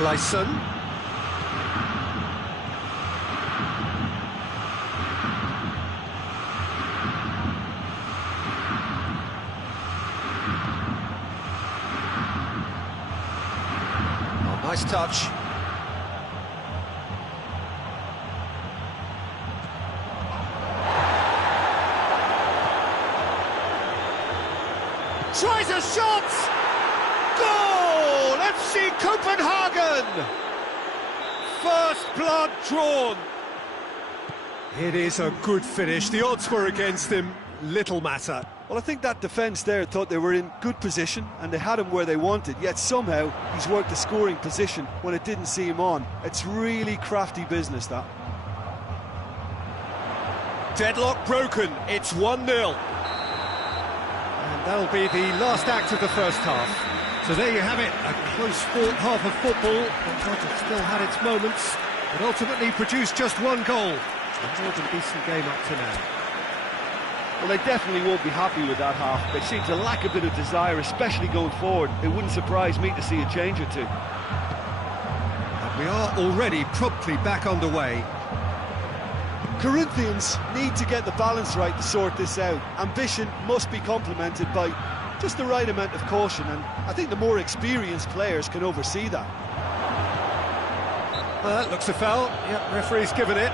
Clayson. Oh, nice touch. Tries a shot! Goal! FC Copenhagen! First blood drawn. It is a good finish. The odds were against him. Little matter. Well, I think that defence there thought they were in good position and they had him where they wanted, yet somehow he's worked the scoring position when it didn't see him on. It's really crafty business, that. Deadlock broken. It's 1-0. And that'll be the last act of the first half. So there you have it, a close-fought half of football. It still had its moments, but ultimately produced just one goal. A more than decent game up to now. Well, they definitely won't be happy with that half. They seem to lack a bit of desire, especially going forward. It wouldn't surprise me to see a change or two. And we are already promptly back underway. Corinthians need to get the balance right to sort this out. Ambition must be complemented by just the right amount of caution, and I think the more experienced players can oversee that. Well, that looks a foul. Yep, referee's given it.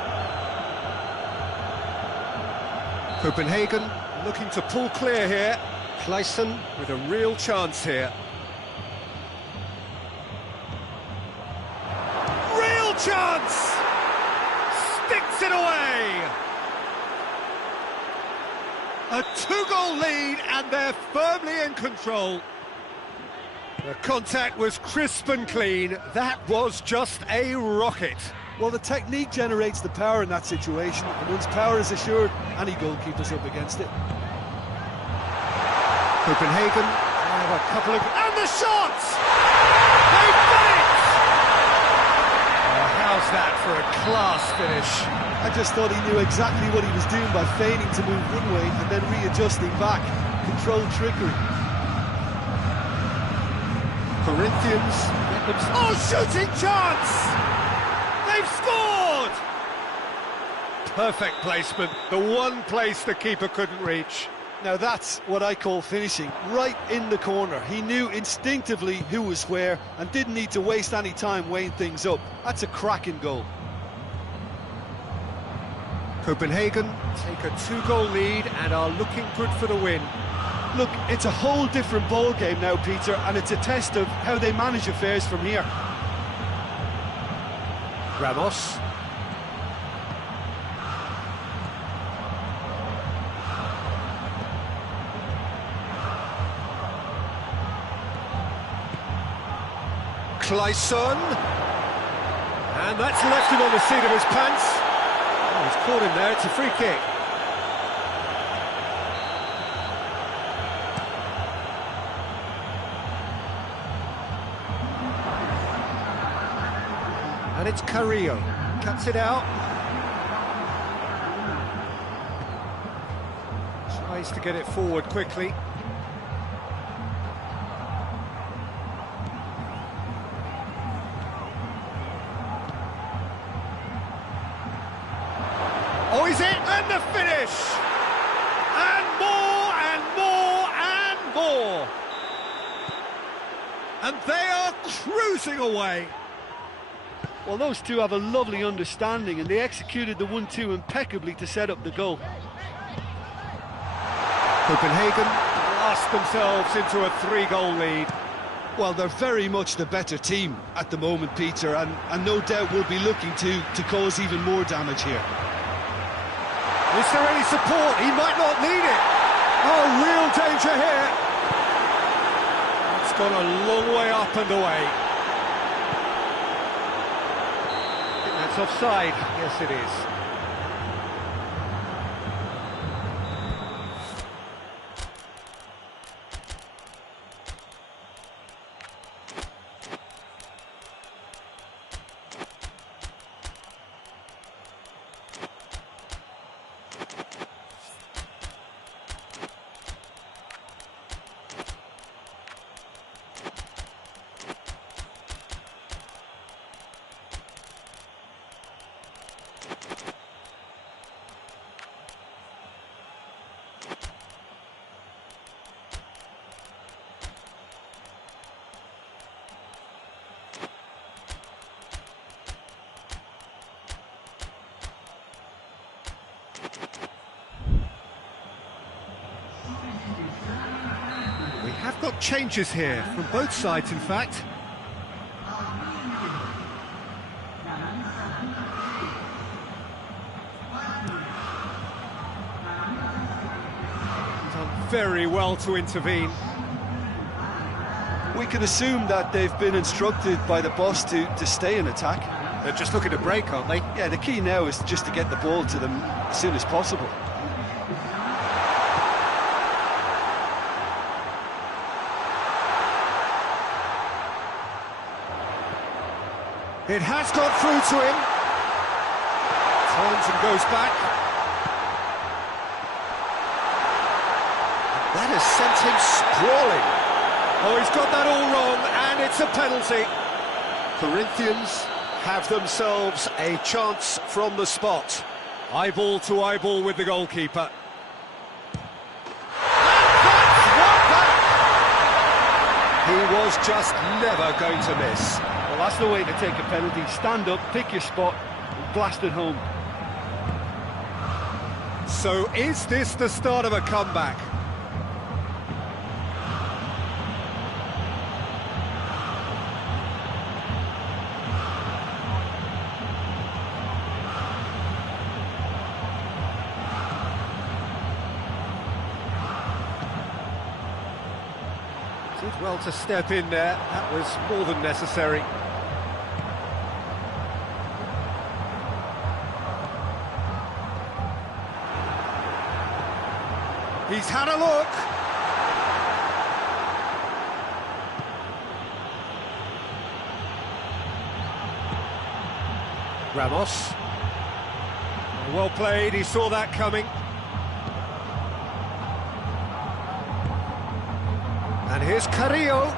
Copenhagen looking to pull clear here. Clayson with a real chance here. Real chance! Sticks it away! A two-goal lead, and they're firmly in control. The contact was crisp and clean. That was just a rocket. Well, the technique generates the power in that situation, and once power is assured, any goalkeeper's up against it. Copenhagen have a couple of... And the shot! They've done it! Oh, how's that for a class finish? I just thought he knew exactly what he was doing by feigning to move one way and then readjusting back. Controlled trickery. Corinthians... Oh, shooting chance! They've scored! Perfect placement, the one place the keeper couldn't reach. Now that's what I call finishing, right in the corner. He knew instinctively who was where and didn't need to waste any time weighing things up. That's a cracking goal. Copenhagen take a 2-goal lead and are looking good for the win. Look, it's a whole different ball game now, Peter, and it's a test of how they manage affairs from here. Ramos. Clayson. And that's left him on the seat of his pants. Oh, he's caught him there, it's a free kick. And it's Carrillo, cuts it out. Tries to get it forward quickly. Oh, is it? And the finish! And more, and more, and more! And they are cruising away. Well, those two have a lovely understanding, and they executed the 1-2 impeccably to set up the goal. Copenhagen blast themselves into a 3-goal lead. Well, they're very much the better team at the moment, Peter, and no doubt will be looking to cause even more damage here. Is there any support? He might not need it. Oh, real danger here. It's gone a long way up and away. I think that's offside. Yes, it is. We have got changes here, from both sides in fact. Done very well to intervene. We can assume that they've been instructed by the boss to stay in attack. They're just looking to break, aren't they? Yeah, the key now is just to get the ball to them as soon as possible. It has got through to him. Turns and goes back. That has sent him sprawling. Oh, he's got that all wrong, and it's a penalty. Corinthians have themselves a chance from the spot. Eyeball to eyeball with the goalkeeper. He was just never going to miss. Well, that's the way to take a penalty. Stand up, pick your spot, and blast it home. So is this the start of a comeback? Did well to step in there. That was more than necessary. He's had a look. Ramos. Well played, he saw that coming. And here's Carrillo.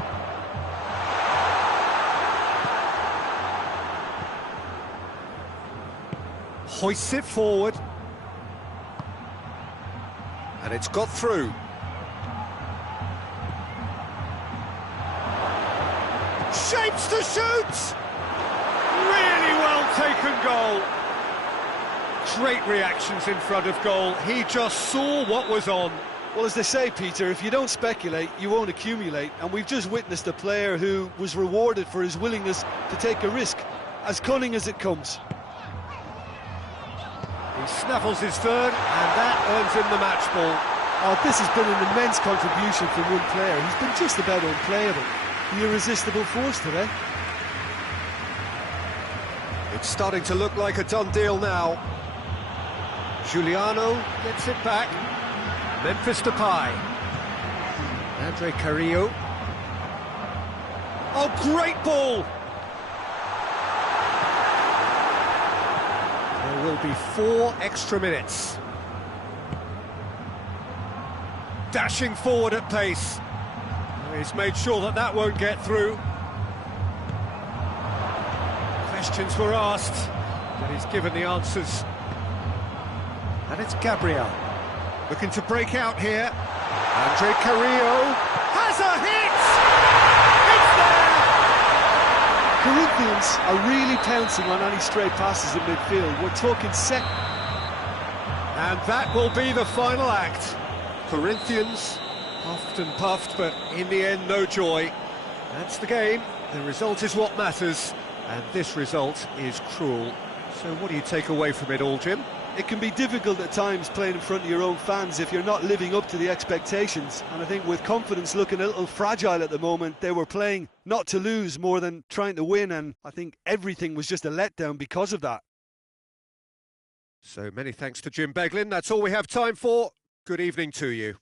Hoists it forward. And it's got through. Shapes to shoot! Really well taken goal. Great reactions in front of goal. He just saw what was on. Well, as they say, Peter, if you don't speculate, you won't accumulate. And we've just witnessed a player who was rewarded for his willingness to take a risk, as cunning as it comes. He snaffles his third, and that earns him the match ball. Oh, this has been an immense contribution from one player. He's been just about unplayable. The irresistible force today. It's starting to look like a done deal now. Giuliano gets it back. Memphis Depay. Andre Carrillo. Oh, great ball! There will be 4 extra minutes. Dashing forward at pace. He's made sure that that won't get through. Questions were asked, but he's given the answers. And it's Gabriel looking to break out here. Andre Carrillo has a hit! It's there! Corinthians are really pouncing on any stray passes in midfield. We're talking set. And that will be the final act. Corinthians puffed and puffed, but in the end, no joy. That's the game. The result is what matters, and this result is cruel. So what do you take away from it all, Jim? It can be difficult at times playing in front of your own fans if you're not living up to the expectations. And I think with confidence looking a little fragile at the moment, they were playing not to lose more than trying to win, and I think everything was just a letdown because of that. So many thanks to Jim Beglin. That's all we have time for. Good evening to you.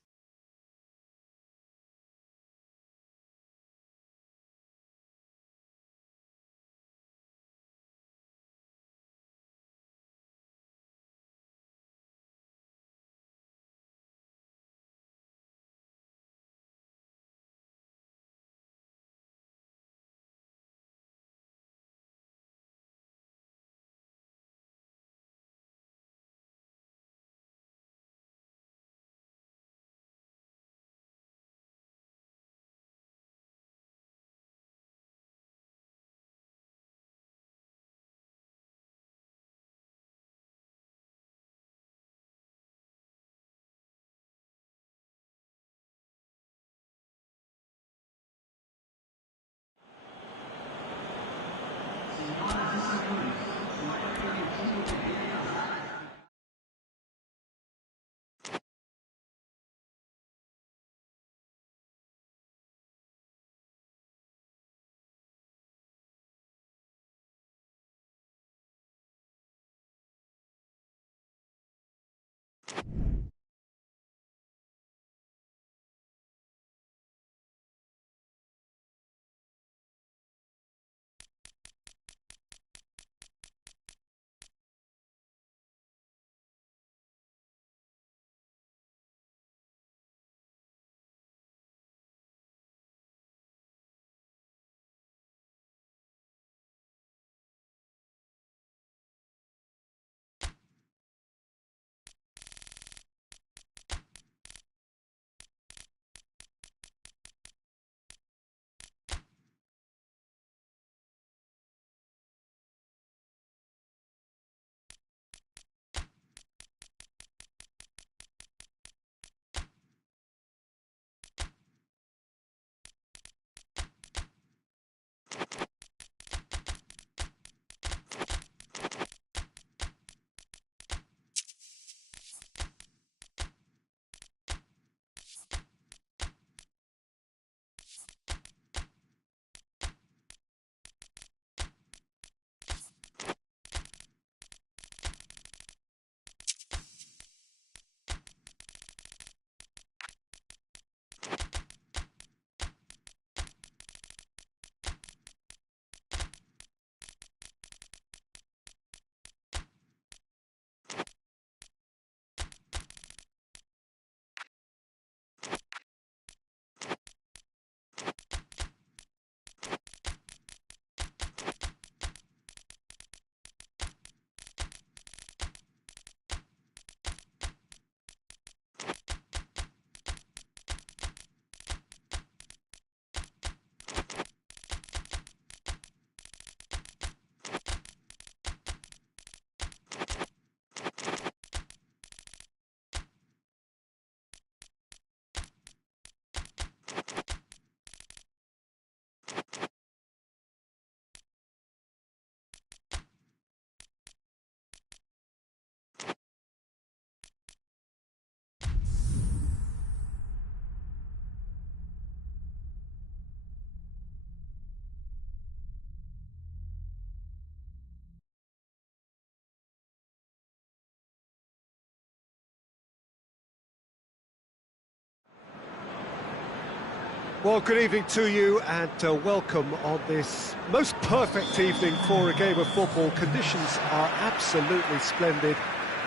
Well, good evening to you and welcome on this most perfect evening for a game of football. Conditions are absolutely splendid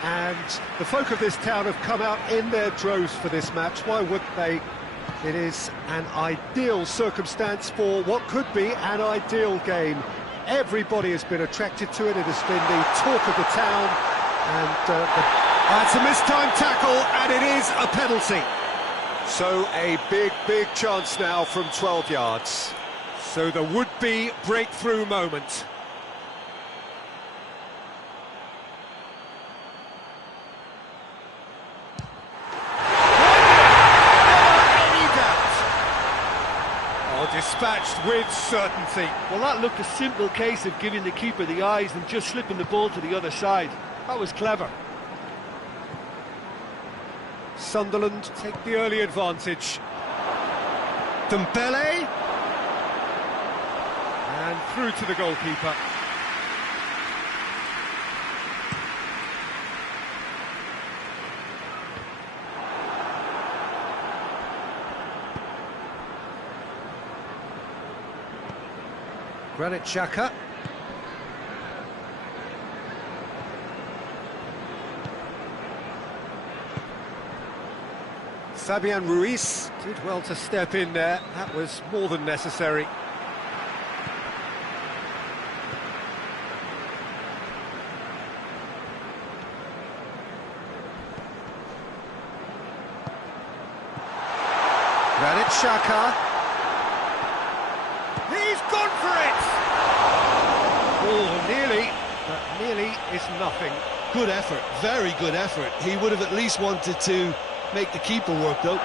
and the folk of this town have come out in their droves for this match. Why wouldn't they? It is an ideal circumstance for what could be an ideal game. Everybody has been attracted to it. It has been the talk of the town and that's a mistimed tackle and it is a penalty. So a big chance now from 12 yards. So the would-be breakthrough moment. Any doubt? Oh, dispatched with certainty. Well, that looked a simple case of giving the keeper the eyes and just slipping the ball to the other side. That was clever. Sunderland take the early advantage. Dembele. And through to the goalkeeper. Granit Xhaka. Fabian Ruiz did well to step in there. That was more than necessary. Granit Xhaka. He's gone for it! Oh, nearly, but nearly is nothing. Good effort, very good effort. He would have at least wanted to make the keeper work, though.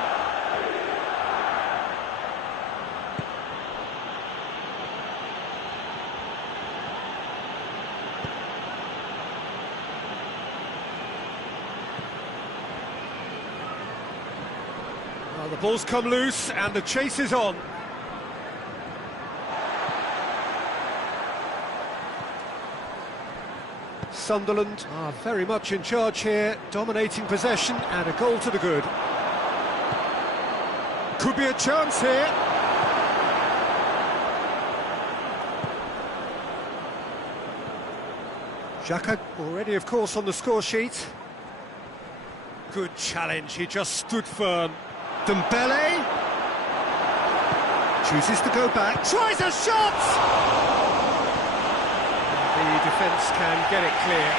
Well, the ball's come loose and the chase is on. Sunderland are very much in charge here, dominating possession and a goal to the good. Could be a chance here. Xhaka already, of course, on the score sheet. Good challenge, he just stood firm. Dembele chooses to go back, tries a shot! The defence can get it clear.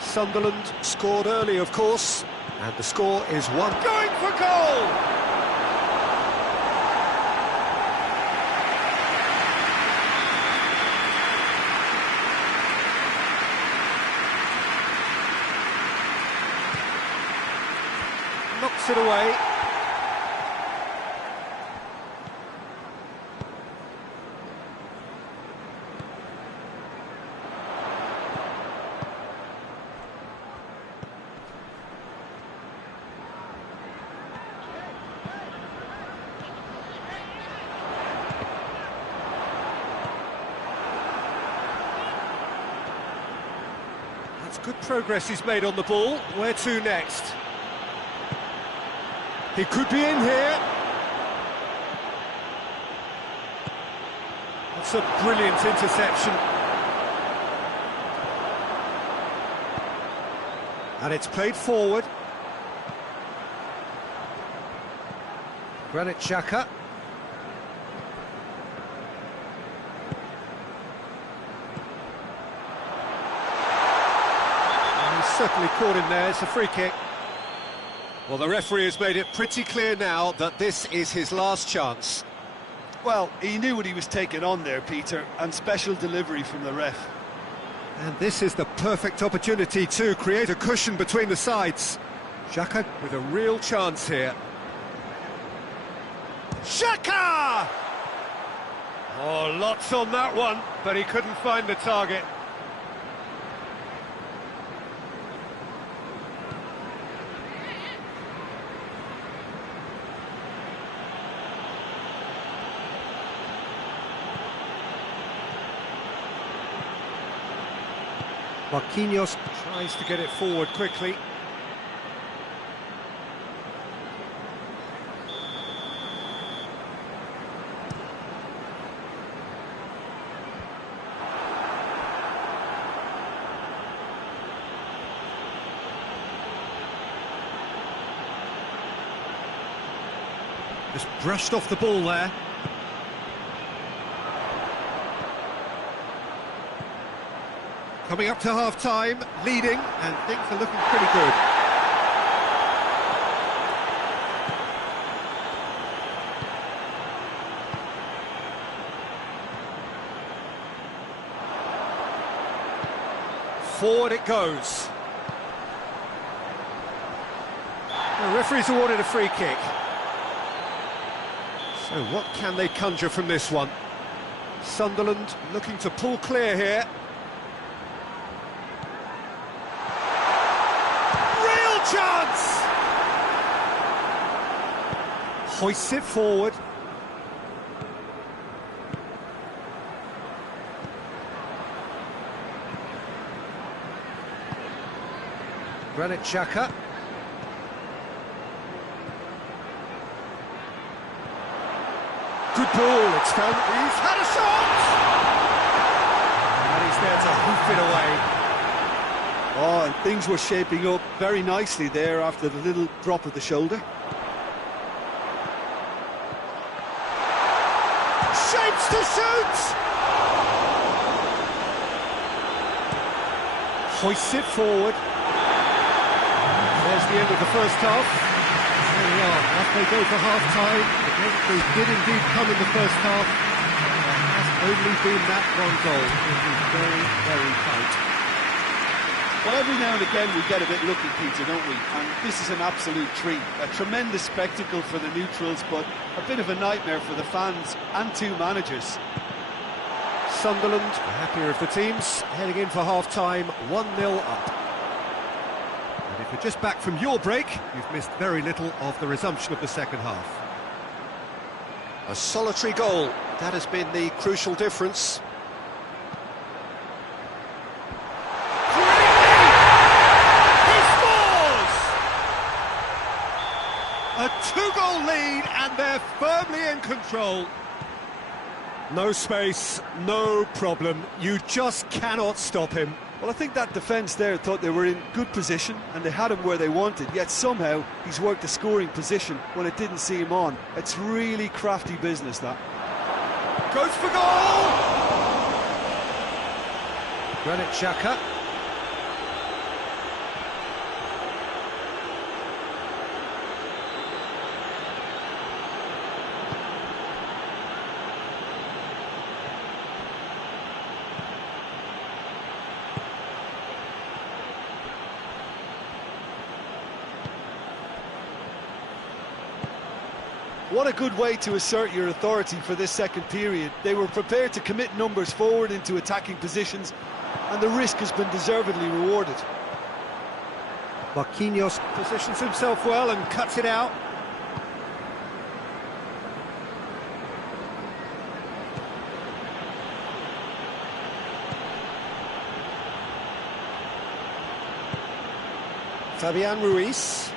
Sunderland scored early, of course, and the score is 1. Going for goal! Knocks it away. That's good progress he's made on the ball. Where to next? He could be in here. That's a brilliant interception. And it's played forward. Granit Xhaka. And he's certainly caught him there. It's a free kick. Well, the referee has made it pretty clear now that this is his last chance. Well, he knew what he was taking on there, Peter, and special delivery from the ref. And this is the perfect opportunity to create a cushion between the sides. Xhaka with a real chance here. Xhaka! Oh, lots on that one, but he couldn't find the target. Marquinhos tries to get it forward quickly. Just brushed off the ball there. Coming up to half-time, leading, and things are looking pretty good. Forward it goes. The referee's awarded a free kick. So what can they conjure from this one? Sunderland looking to pull clear here. Real chance! Hoists it forward. Granit Xhaka. Good ball, it's found. He's had a shot! And he's there to hoof it away. Oh, and things were shaping up very nicely there after the little drop of the shoulder. Shapes to shoot! Hoists it forward. There's the end of the first half. There we are, as they go for half-time. The breakthrough did indeed come in the first half. There has only been that one goal. It was very, very tight. Well, every now and again we get a bit lucky, Peter, don't we? And this is an absolute treat. A tremendous spectacle for the neutrals, but a bit of a nightmare for the fans and two managers. Sunderland, the happier of the teams, heading in for half-time, 1-0 up. And if you're just back from your break, you've missed very little of the resumption of the second half. A solitary goal, that has been the crucial difference. He scores! A two-goal lead, and they're firmly in control. No space, no problem. You just cannot stop him. Well, I think that defence there thought they were in good position and they had him where they wanted, yet somehow he's worked a scoring position when it didn't see him on. It's really crafty business, that. Goes for goal! Granit Xhaka. What a good way to assert your authority for this second period. They were prepared to commit numbers forward into attacking positions, and the risk has been deservedly rewarded. Marquinhos positions himself well and cuts it out. Fabian Ruiz.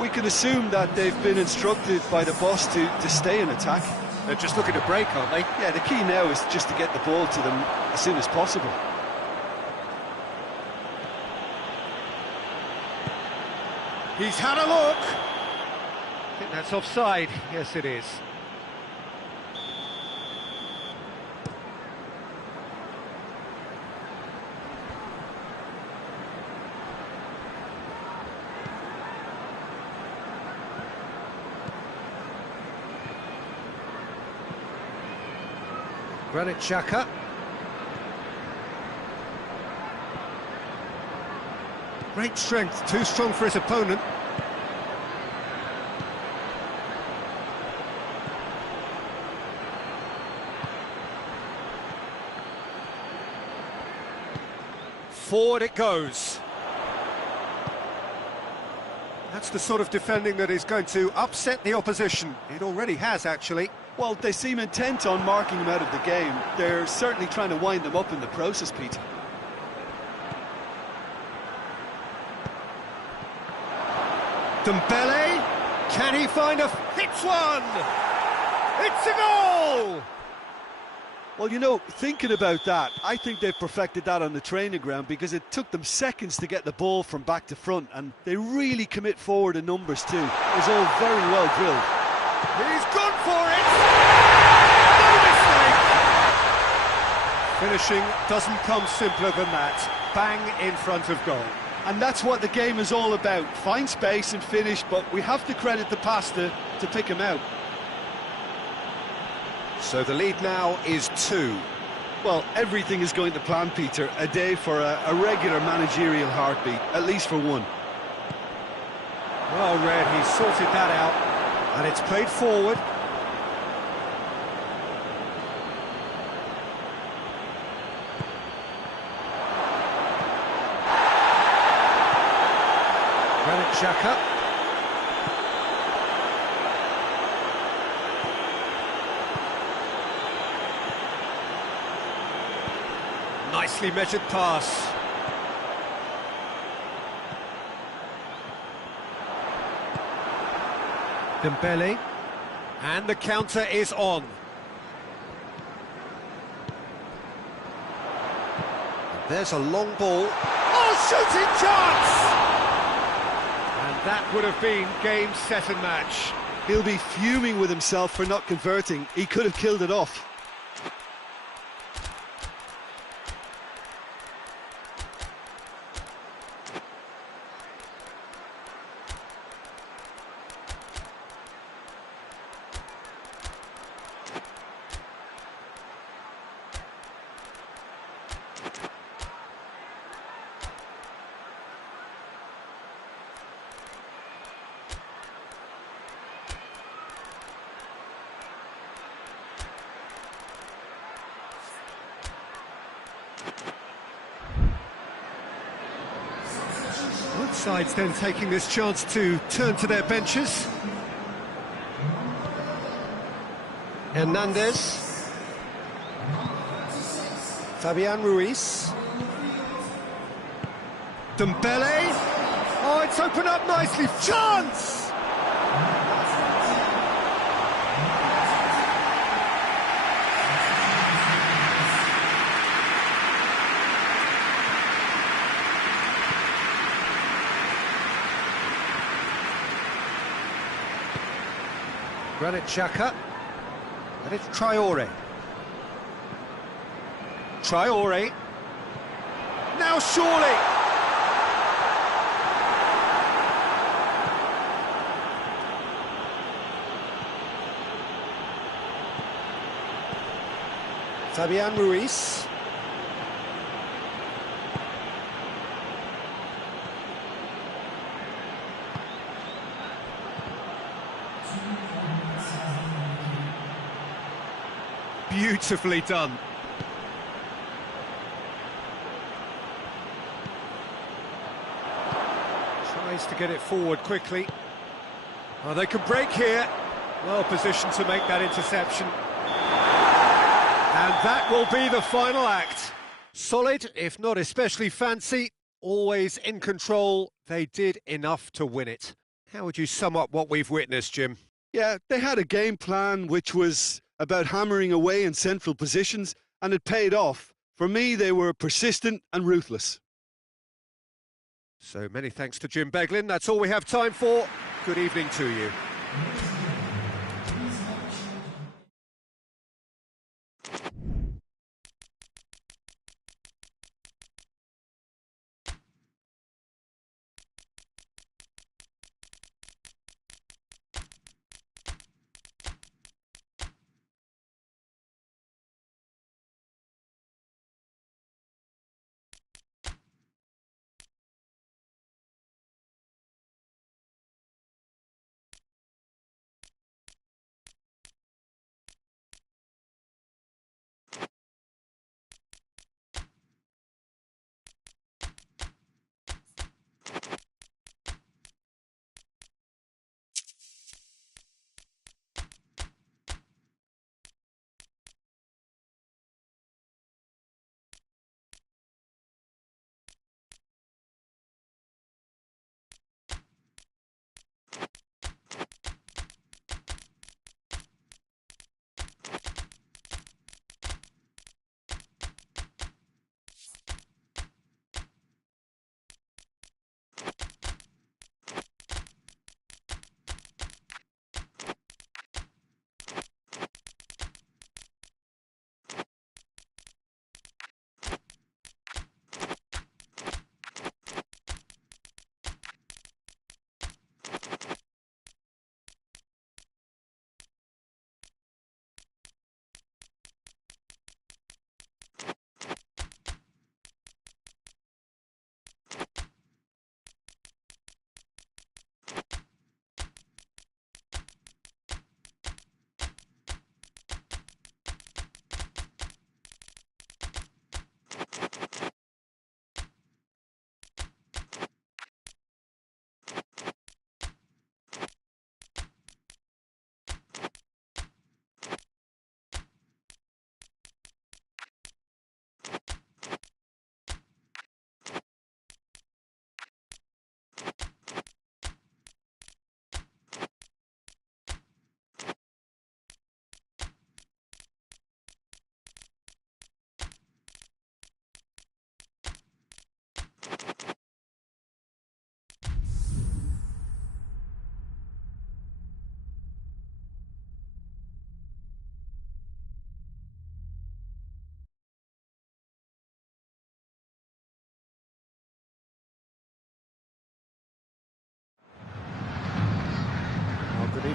We can assume that they've been instructed by the boss to stay in attack. They're just looking to break, aren't they? Yeah, the key now is just to get the ball to them as soon as possible. He's had a look. I think that's offside. Yes, it is. Granit Xhaka. Great strength, too strong for his opponent. Forward it goes. That's the sort of defending that is going to upset the opposition. It already has, actually. Well, they seem intent on marking him out of the game. They're certainly trying to wind them up in the process, Peter. Dembele, can he find a... Hits one! It's a goal! Well, you know, thinking about that, I think they've perfected that on the training ground because it took them seconds to get the ball from back to front, and they really commit forward in numbers too. It was all very well drilled. He's gone for it! No mistake! Finishing doesn't come simpler than that. Bang in front of goal. And that's what the game is all about. Find space and finish, but we have to credit the pasta to pick him out. So the lead now is 2. Well, everything is going to plan, Peter. A day for a regular managerial heartbeat, at least for one. Well read, he's sorted that out, and it's played forward. Granit Xhaka. Nicely measured pass. Dembele. And the counter is on. And there's a long ball. Oh, shooting chance! And that would have been game, set and match. He'll be fuming with himself for not converting. He could have killed it off. Both sides then taking this chance to turn to their benches. Hernandez. Fabian Ruiz. Dembele. Oh, it's opened up nicely. Chance! Granit Xhaka, and it's Traore. Traore, now surely! Fabian Ruiz. Beautifully done. Tries to get it forward quickly. Oh, they can break here. Well positioned to make that interception. And that will be the final act. Solid, if not especially fancy, always in control. They did enough to win it. How would you sum up what we've witnessed, Jim? Yeah, they had a game plan which was about hammering away in central positions, and it paid off. For me, they were persistent and ruthless. So many thanks to Jim Beglin. That's all we have time for. Good evening to you.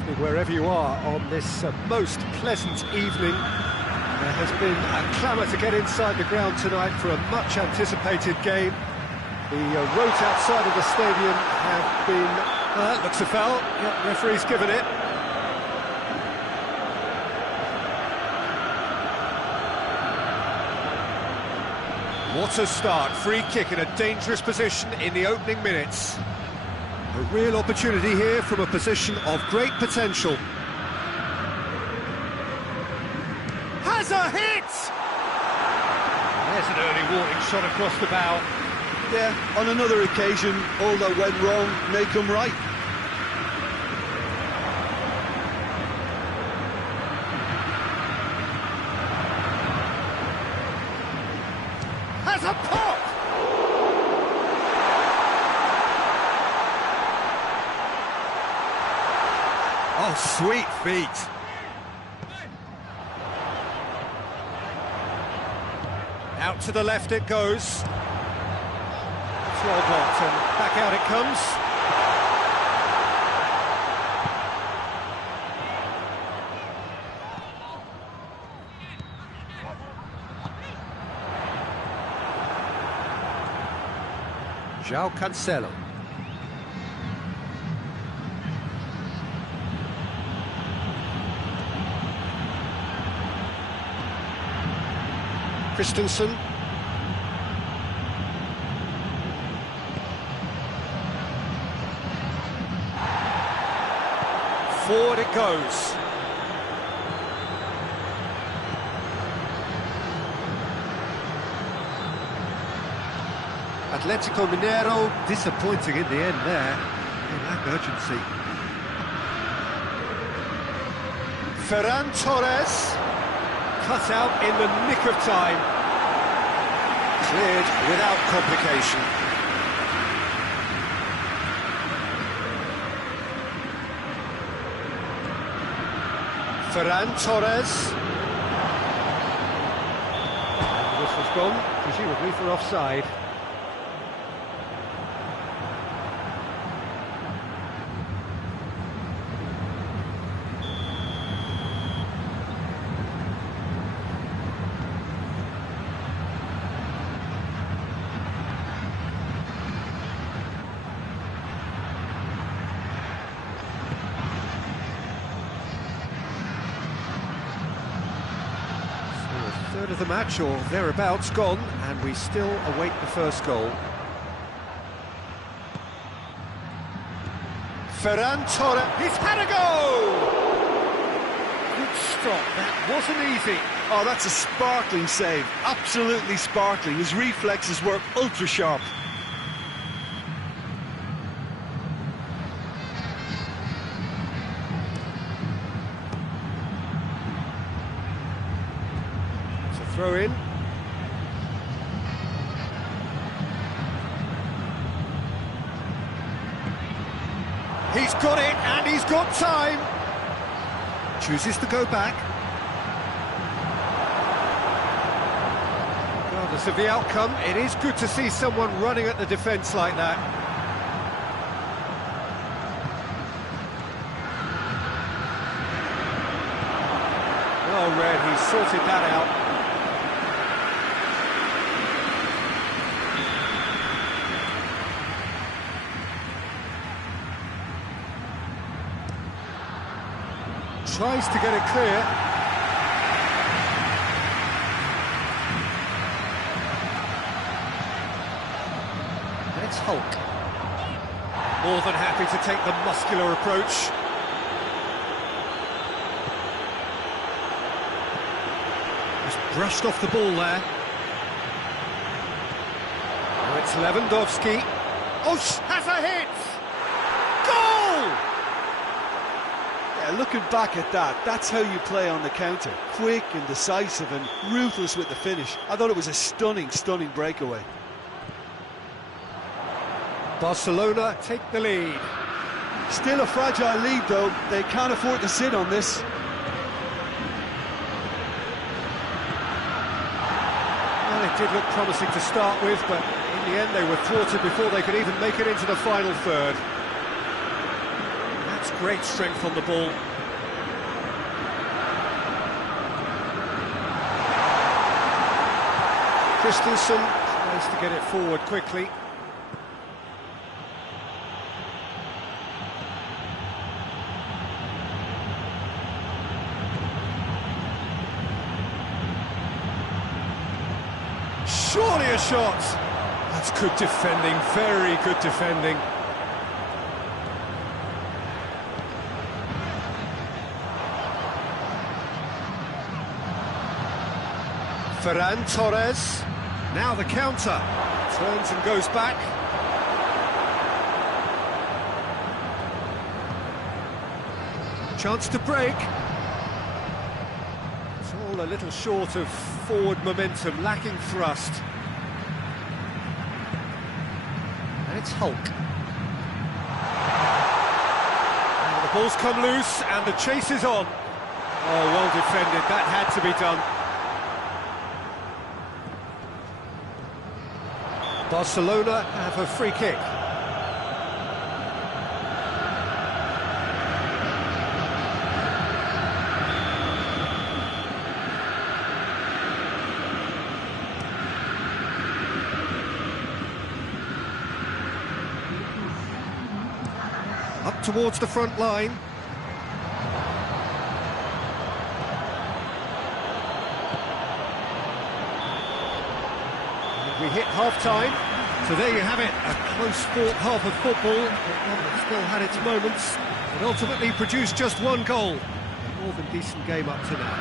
happening wherever you are on this most pleasant evening. There has been a clamour to get inside the ground tonight for a much-anticipated game. The roads outside of the stadium have been... looks a foul. Yep, referee's given it. What a start. Free kick in a dangerous position in the opening minutes. A real opportunity here from a position of great potential. Has a hit! There's an early warning shot across the bow. Yeah, on another occasion, all that went wrong may come right. Has a pop! Oh, sweet feet. Out to the left it goes. It's well blocked and back out it comes. João Cancelo. Christensen. Forward it goes. Atletico Mineiro disappointing in the end there. They lack urgency. Ferran Torres cut out in the nick of time. Cleared without complication. Ferran Torres. The whistle's gone, presumably for offside. Third of the match, or thereabouts, gone, and we still await the first goal. Ferran Torres, he's had a go! Good stop, that wasn't easy. Oh, that's a sparkling save, absolutely sparkling. His reflexes were ultra-sharp. Throw in. He's got it, and he's got time. Chooses to go back. Regardless of the outcome, it is good to see someone running at the defence like that. Well read, he's sorted that out. Tries to get it clear. It's Hulk. More than happy to take the muscular approach. Just brushed off the ball there. Now it's Lewandowski. Oh, has a hit! Goal! Looking back at that, that's how you play on the counter. Quick and decisive and ruthless with the finish. I thought it was a stunning, stunning breakaway. Barcelona take the lead. Still a fragile lead, though. They can't afford to sit on this. Well, it did look promising to start with, but in the end they were thwarted before they could even make it into the final third. That's Great strength on the ball. Christensen tries to get it forward quickly. Surely a shot! That's good defending, very good defending. Ferran Torres, now the counter, turns and goes back. Chance to break. It's all a little short of forward momentum, lacking thrust. And it's Hulk. Now the ball's come loose and the chase is on. Oh, well defended, that had to be done. Barcelona have a free kick. Up towards the front line. We hit half-time, so there you have it, a close-fought half of football, but one that still had its moments, and ultimately produced just one goal. A more than decent game up to now.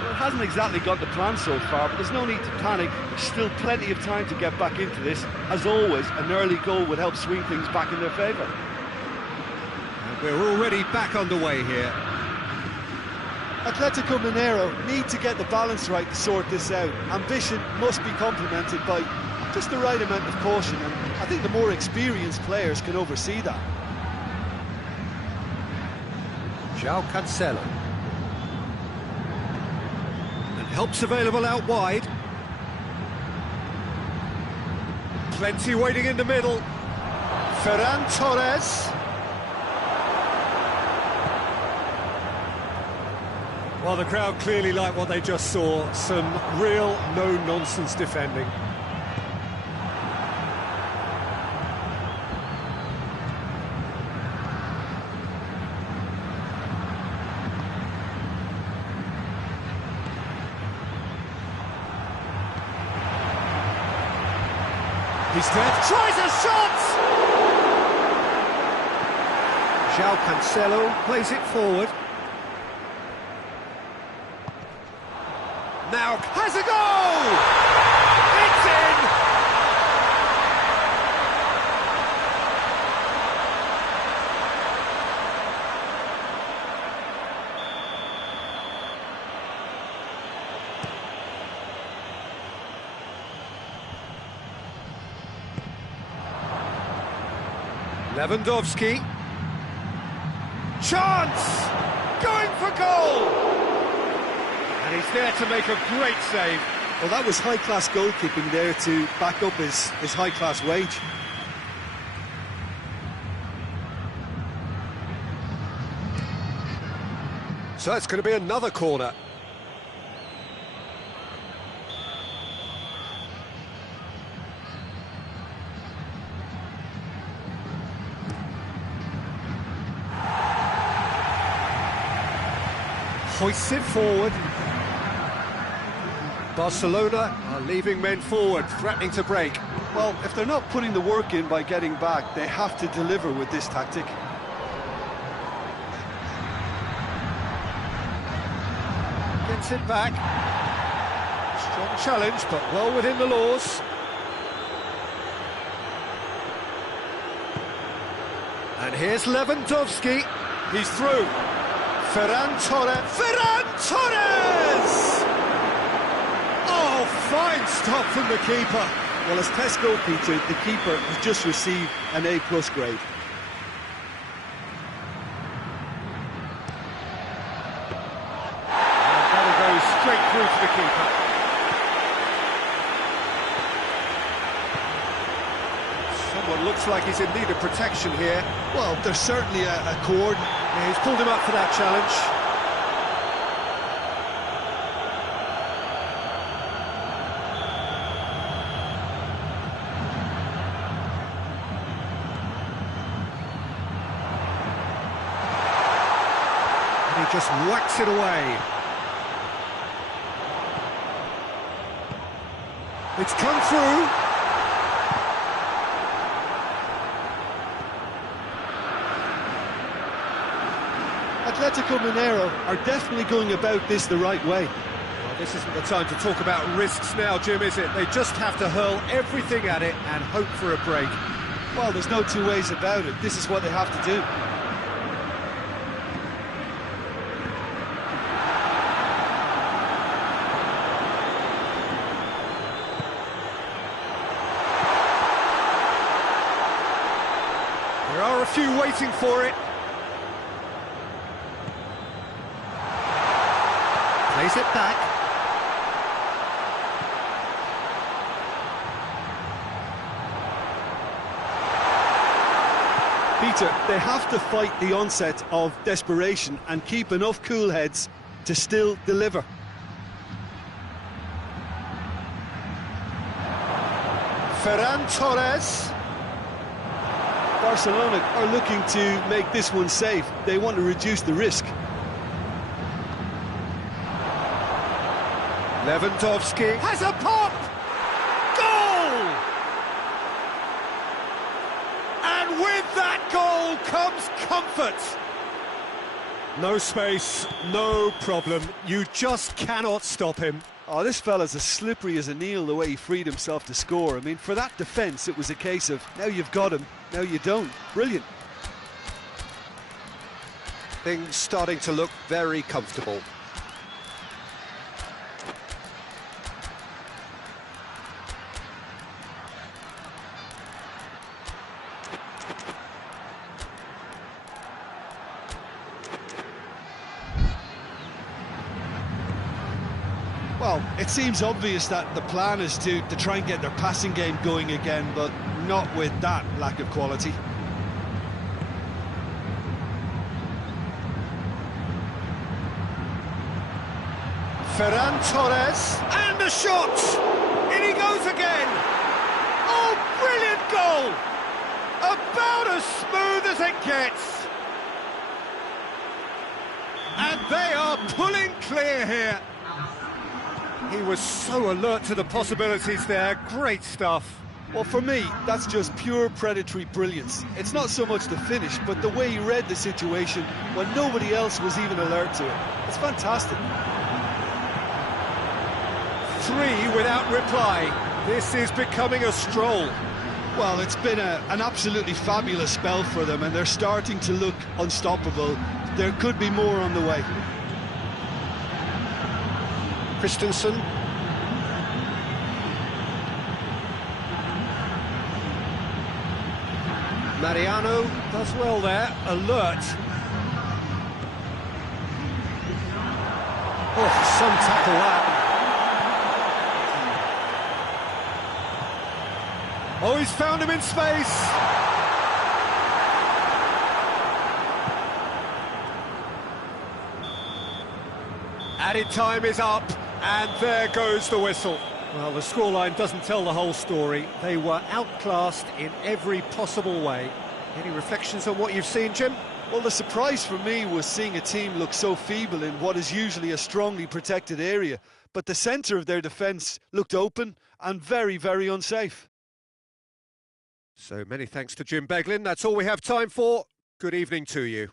Well, it hasn't exactly got the plan so far, but there's no need to panic. There's still plenty of time to get back into this. As always, an early goal would help swing things back in their favour. And we're already back underway here. Atletico Mineiro need to get the balance right to sort this out. Ambition must be complemented by just the right amount of caution, and I think the more experienced players can oversee that. João Cancelo. And help's available out wide. Plenty waiting in the middle. Ferran Torres. Well, the crowd clearly like what they just saw. Some real no-nonsense defending. He's there, tries a shot! João Cancelo plays it forward. Now has a goal! It's in! Lewandowski. Chance! Going for goal! And he's there to make a great save. Well, that was high-class goalkeeping there to back up his high-class wage. So it's going to be another corner. Hoists it forward. Barcelona are leaving men forward, threatening to break. Well, if they're not putting the work in by getting back, they have to deliver with this tactic. Gets it back. Strong challenge, but well within the laws. And here's Lewandowski. He's through. Ferran Torres. Ferran Torres! Oh, fine stop from the keeper. Well, as test goalkeeper, the keeper has just received an A+ grade. And that'll go straight through to the keeper. Some Well, looks like he's in need of protection here. Well, there's certainly a cord. Yeah, he's pulled him up for that challenge. And he just whacks it away. It's come through. Atletico Mineiro are definitely going about this the right way. Well, this isn't the time to talk about risks now, Jim, is it? They just have to hurl everything at it and hope for a break. Well, there's no two ways about it. This is what they have to do. There are a few waiting for it. Plays it back. Peter, they have to fight the onset of desperation and keep enough cool heads to still deliver. Ferran Torres. Barcelona are looking to make this one safe. They want to reduce the risk. Lewandowski has a pop! Goal! And with that goal comes comfort. No space, no problem. You just cannot stop him. Oh, this fella's as slippery as an eel the way he freed himself to score. I mean, for that defence, it was a case of, now you've got him, now you don't. Brilliant. Things starting to look very comfortable. Well, it seems obvious that the plan is to try and get their passing game going again, but not with that lack of quality. Ferran Torres, and a shot! In he goes again! Oh, brilliant goal! About as smooth as it gets! And they are pulling clear here. He was so alert to the possibilities there. Great stuff. Well, for me, that's just pure predatory brilliance. It's not so much the finish, but the way he read the situation when nobody else was even alert to it. It's fantastic. 3 without reply. This is becoming a stroll. Well, it's been an absolutely fabulous spell for them, and they're starting to look unstoppable. There could be more on the way. Christensen. Mariano does well there, alert. Oh, some tackle that. Oh, he's found him in space. Added time is up. And there goes the whistle. Well, the scoreline doesn't tell the whole story. They were outclassed in every possible way. Any reflections on what you've seen, Jim? Well, the surprise for me was seeing a team look so feeble in what is usually a strongly protected area. But the centre of their defence looked open and very, very unsafe. So many thanks to Jim Beglin. That's all we have time for. Good evening to you.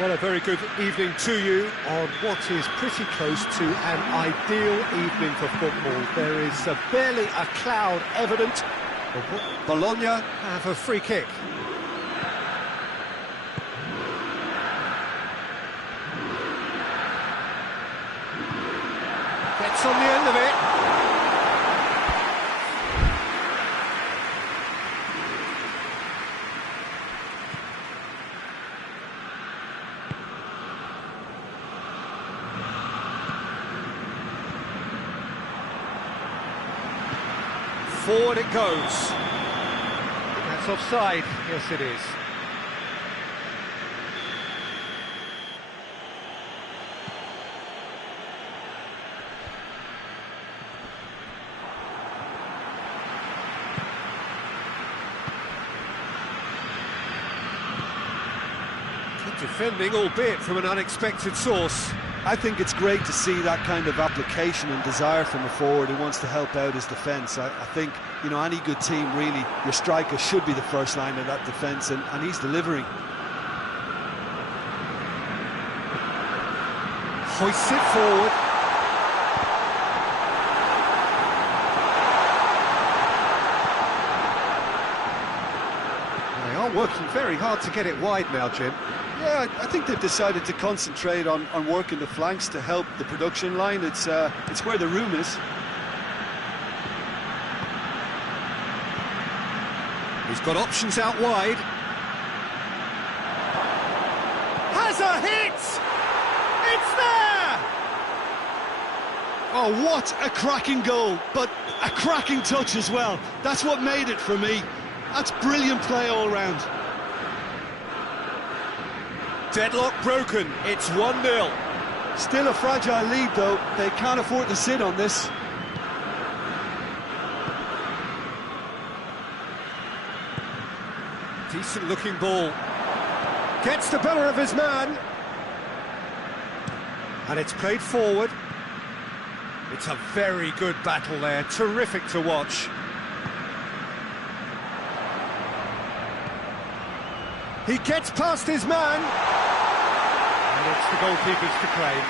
Well, a very good evening to you on what is pretty close to an ideal evening for football. There is barely a cloud evident. Bologna have a free kick. Gets on the end of it. Forward it goes. That's offside. Yes, it is. Good defending, albeit from an unexpected source. I think it's great to see that kind of application and desire from a forward who wants to help out his defence. I think, you know, any good team, really, your striker should be the first line of that defence, and he's delivering. Hoists it forward. They are working very hard to get it wide now, Jim. Yeah, I think they've decided to concentrate on working the flanks to help the production line. It's where the room is. He's got options out wide. Has a hit! It's there! Oh, what a cracking goal, but a cracking touch as well. That's what made it for me. That's brilliant play all round. Deadlock broken, it's 1-0. Still a fragile lead though, they can't afford to sit on this. Decent looking ball. Gets the better of his man. And it's played forward. It's a very good battle there, terrific to watch. He gets past his man. And it's the goalkeepers to claim.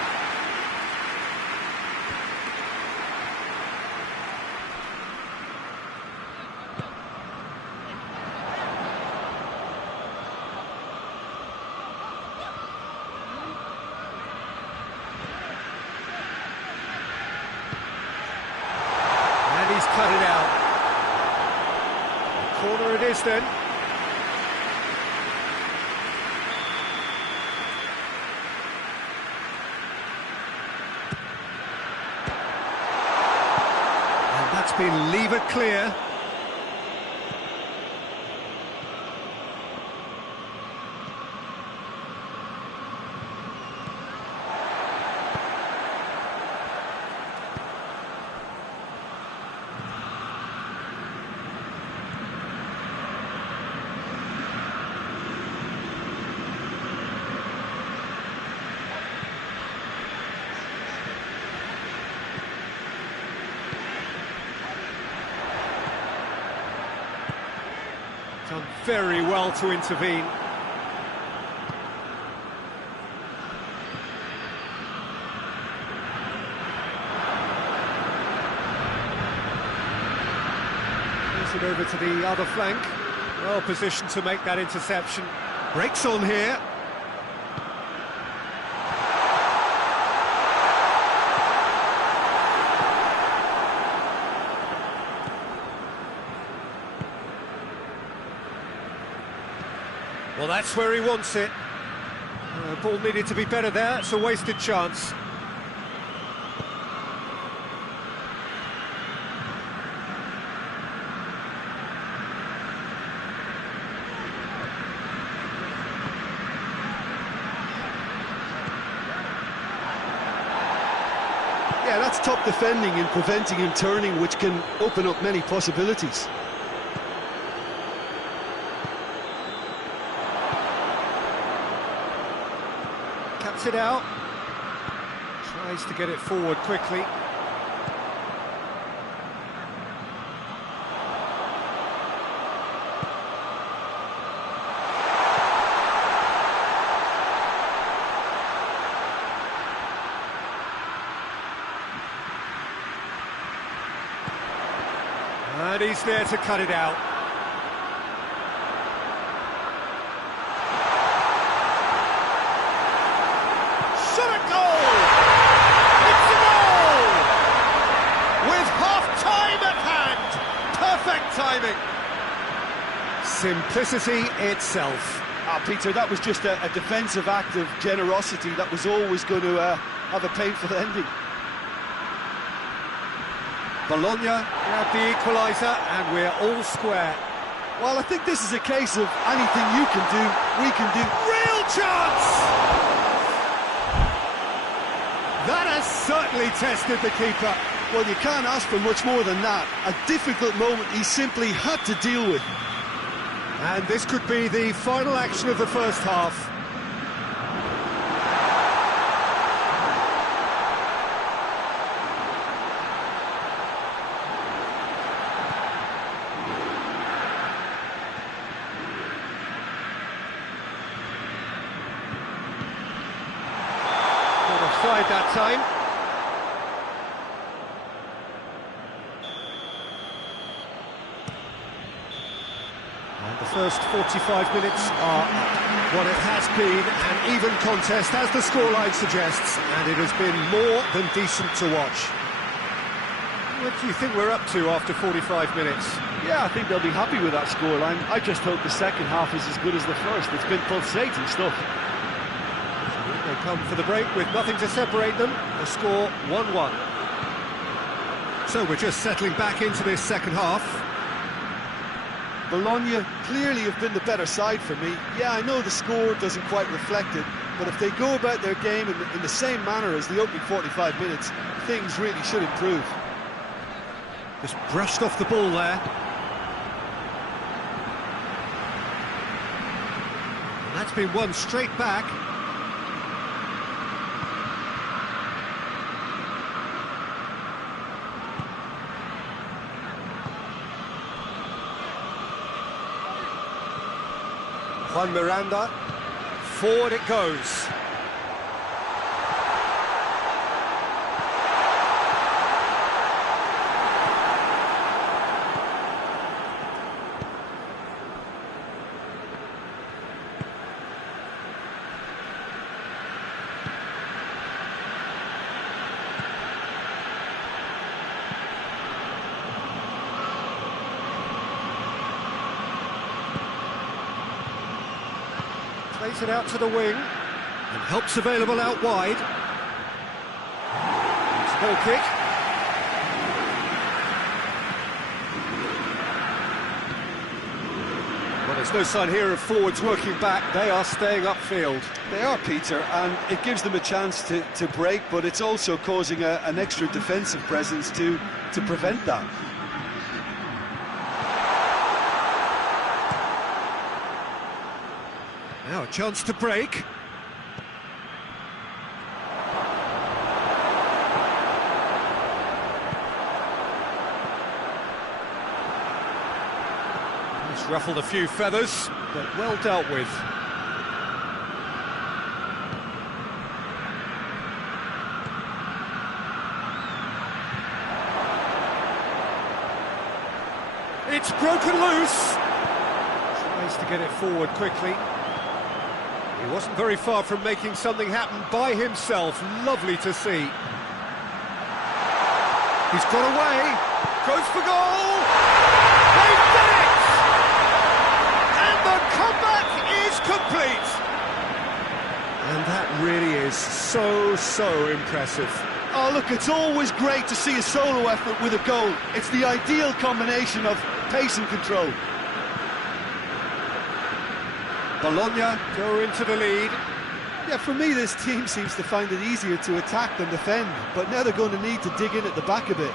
He's cut it out. Corner it is then. And that's been levered clear. Done very well to intervene. Moves it over to the other flank. Well positioned to make that interception. Breaks on here. Well, that's where he wants it. Ball needed to be better there. It's a wasted chance. Yeah, that's top defending and preventing him turning, which can open up many possibilities. Cuts it out. Tries to get it forward quickly. And he's there to cut it out. Shot a goal! It's a goal! With half-time at hand! Perfect timing! Simplicity itself. Peter, that was just a defensive act of generosity that was always going to have a painful ending. Bologna grab the equaliser and we're all square. Well, I think this is a case of anything you can do, we can do. Real chance! That has certainly tested the keeper. Well, you can't ask for much more than that. A difficult moment he simply had to deal with. And this could be the final action of the first half. Offside that time. And the first 45 minutes are what it has been, an even contest, as the scoreline suggests, and it has been more than decent to watch. What do you think we're up to after 45 minutes? Yeah, I think they'll be happy with that scoreline. I just hope the second half is as good as the first. It's been pulsating stuff. They come for the break with nothing to separate them. The score 1-1. So we're just settling back into this second half. Bologna clearly have been the better side for me. Yeah, I know the score doesn't quite reflect it, but if they go about their game in the same manner as the opening 45 minutes, things really should improve. Just brushed off the ball there. That's been won straight back. Juan Miranda, forward it goes. Plays it out to the wing, and help's available out wide. It's a goal kick. Well, there's no sign here of forwards working back, they are staying upfield. They are, Peter, and it gives them a chance to break, but it's also causing an extra defensive presence to prevent that. Now a chance to break. It's ruffled a few feathers, but well dealt with. It's broken loose. Tries to get it forward quickly. He wasn't very far from making something happen by himself. Lovely to see. He's got away. Goes for goal. They've done it! And the comeback is complete. And that really is so impressive. Oh, look, it's always great to see a solo effort with a goal. It's the ideal combination of pace and control. Bologna go into the lead. Yeah, for me, this team seems to find it easier to attack than defend, but now they're going to need to dig in at the back a bit.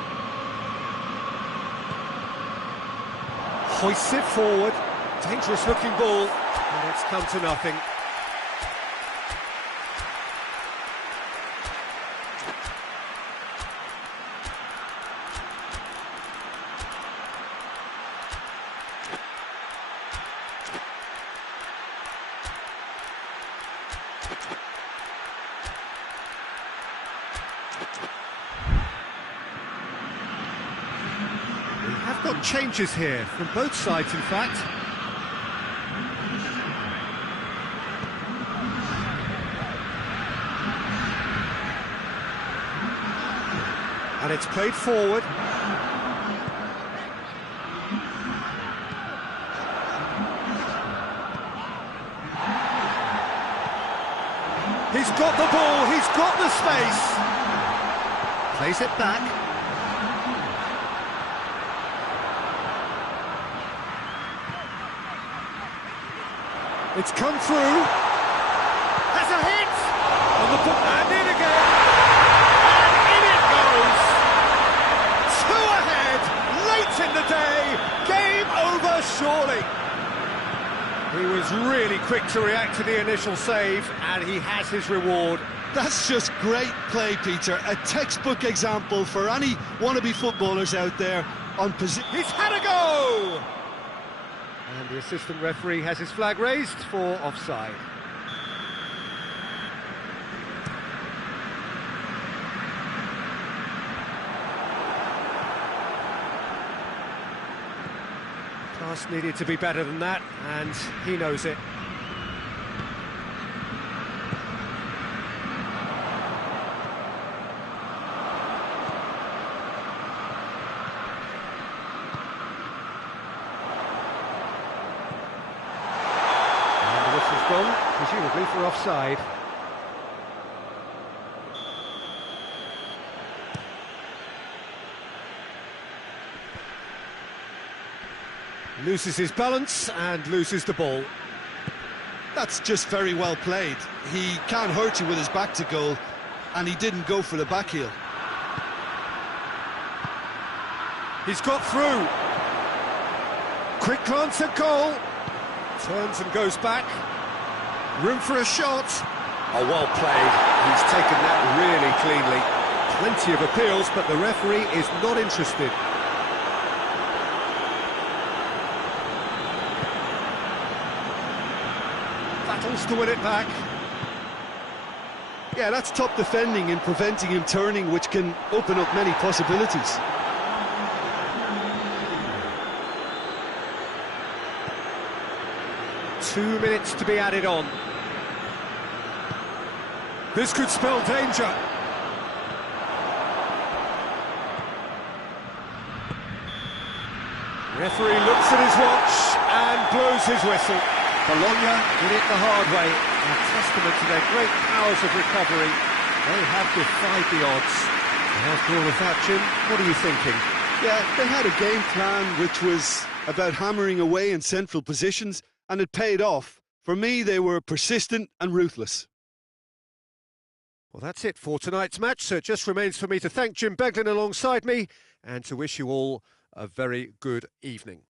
Hoists it forward. Dangerous looking ball, and it's come to nothing. We have got changes here from both sides, in fact. And it's played forward. He's got the ball, he's got the space. Plays it back. It's come through. Has a hit! On the foot and in again. And in it goes. Two ahead, late in the day. Game over, surely. He was really quick to react to the initial save, and he has his reward. That's just great play, Peter. A textbook example for any wannabe footballers out there on position. He's had a go! And the assistant referee has his flag raised for offside. Pass needed to be better than that, and he knows it. Gone, presumably for offside. Loses his balance and loses the ball. That's just very well played. He can't hurt you with his back to goal, and he didn't go for the back heel. He's got through. Quick glance at goal. Turns and goes back. Room for a shot. Oh, well played. He's taken that really cleanly. Plenty of appeals, but the referee is not interested. Battles to win it back. Yeah, that's top defending and preventing him turning, which can open up many possibilities. Two minutes to be added on. This could spell danger. Referee looks at his watch and blows his whistle. Bologna did it the hard way. A testament to their great powers of recovery. They have defied the odds. And after all of that, Jim, what are you thinking? Yeah, they had a game plan which was about hammering away in central positions, and it paid off. For me, they were persistent and ruthless. Well, that's it for tonight's match, so it just remains for me to thank Jim Beglin alongside me and to wish you all a very good evening.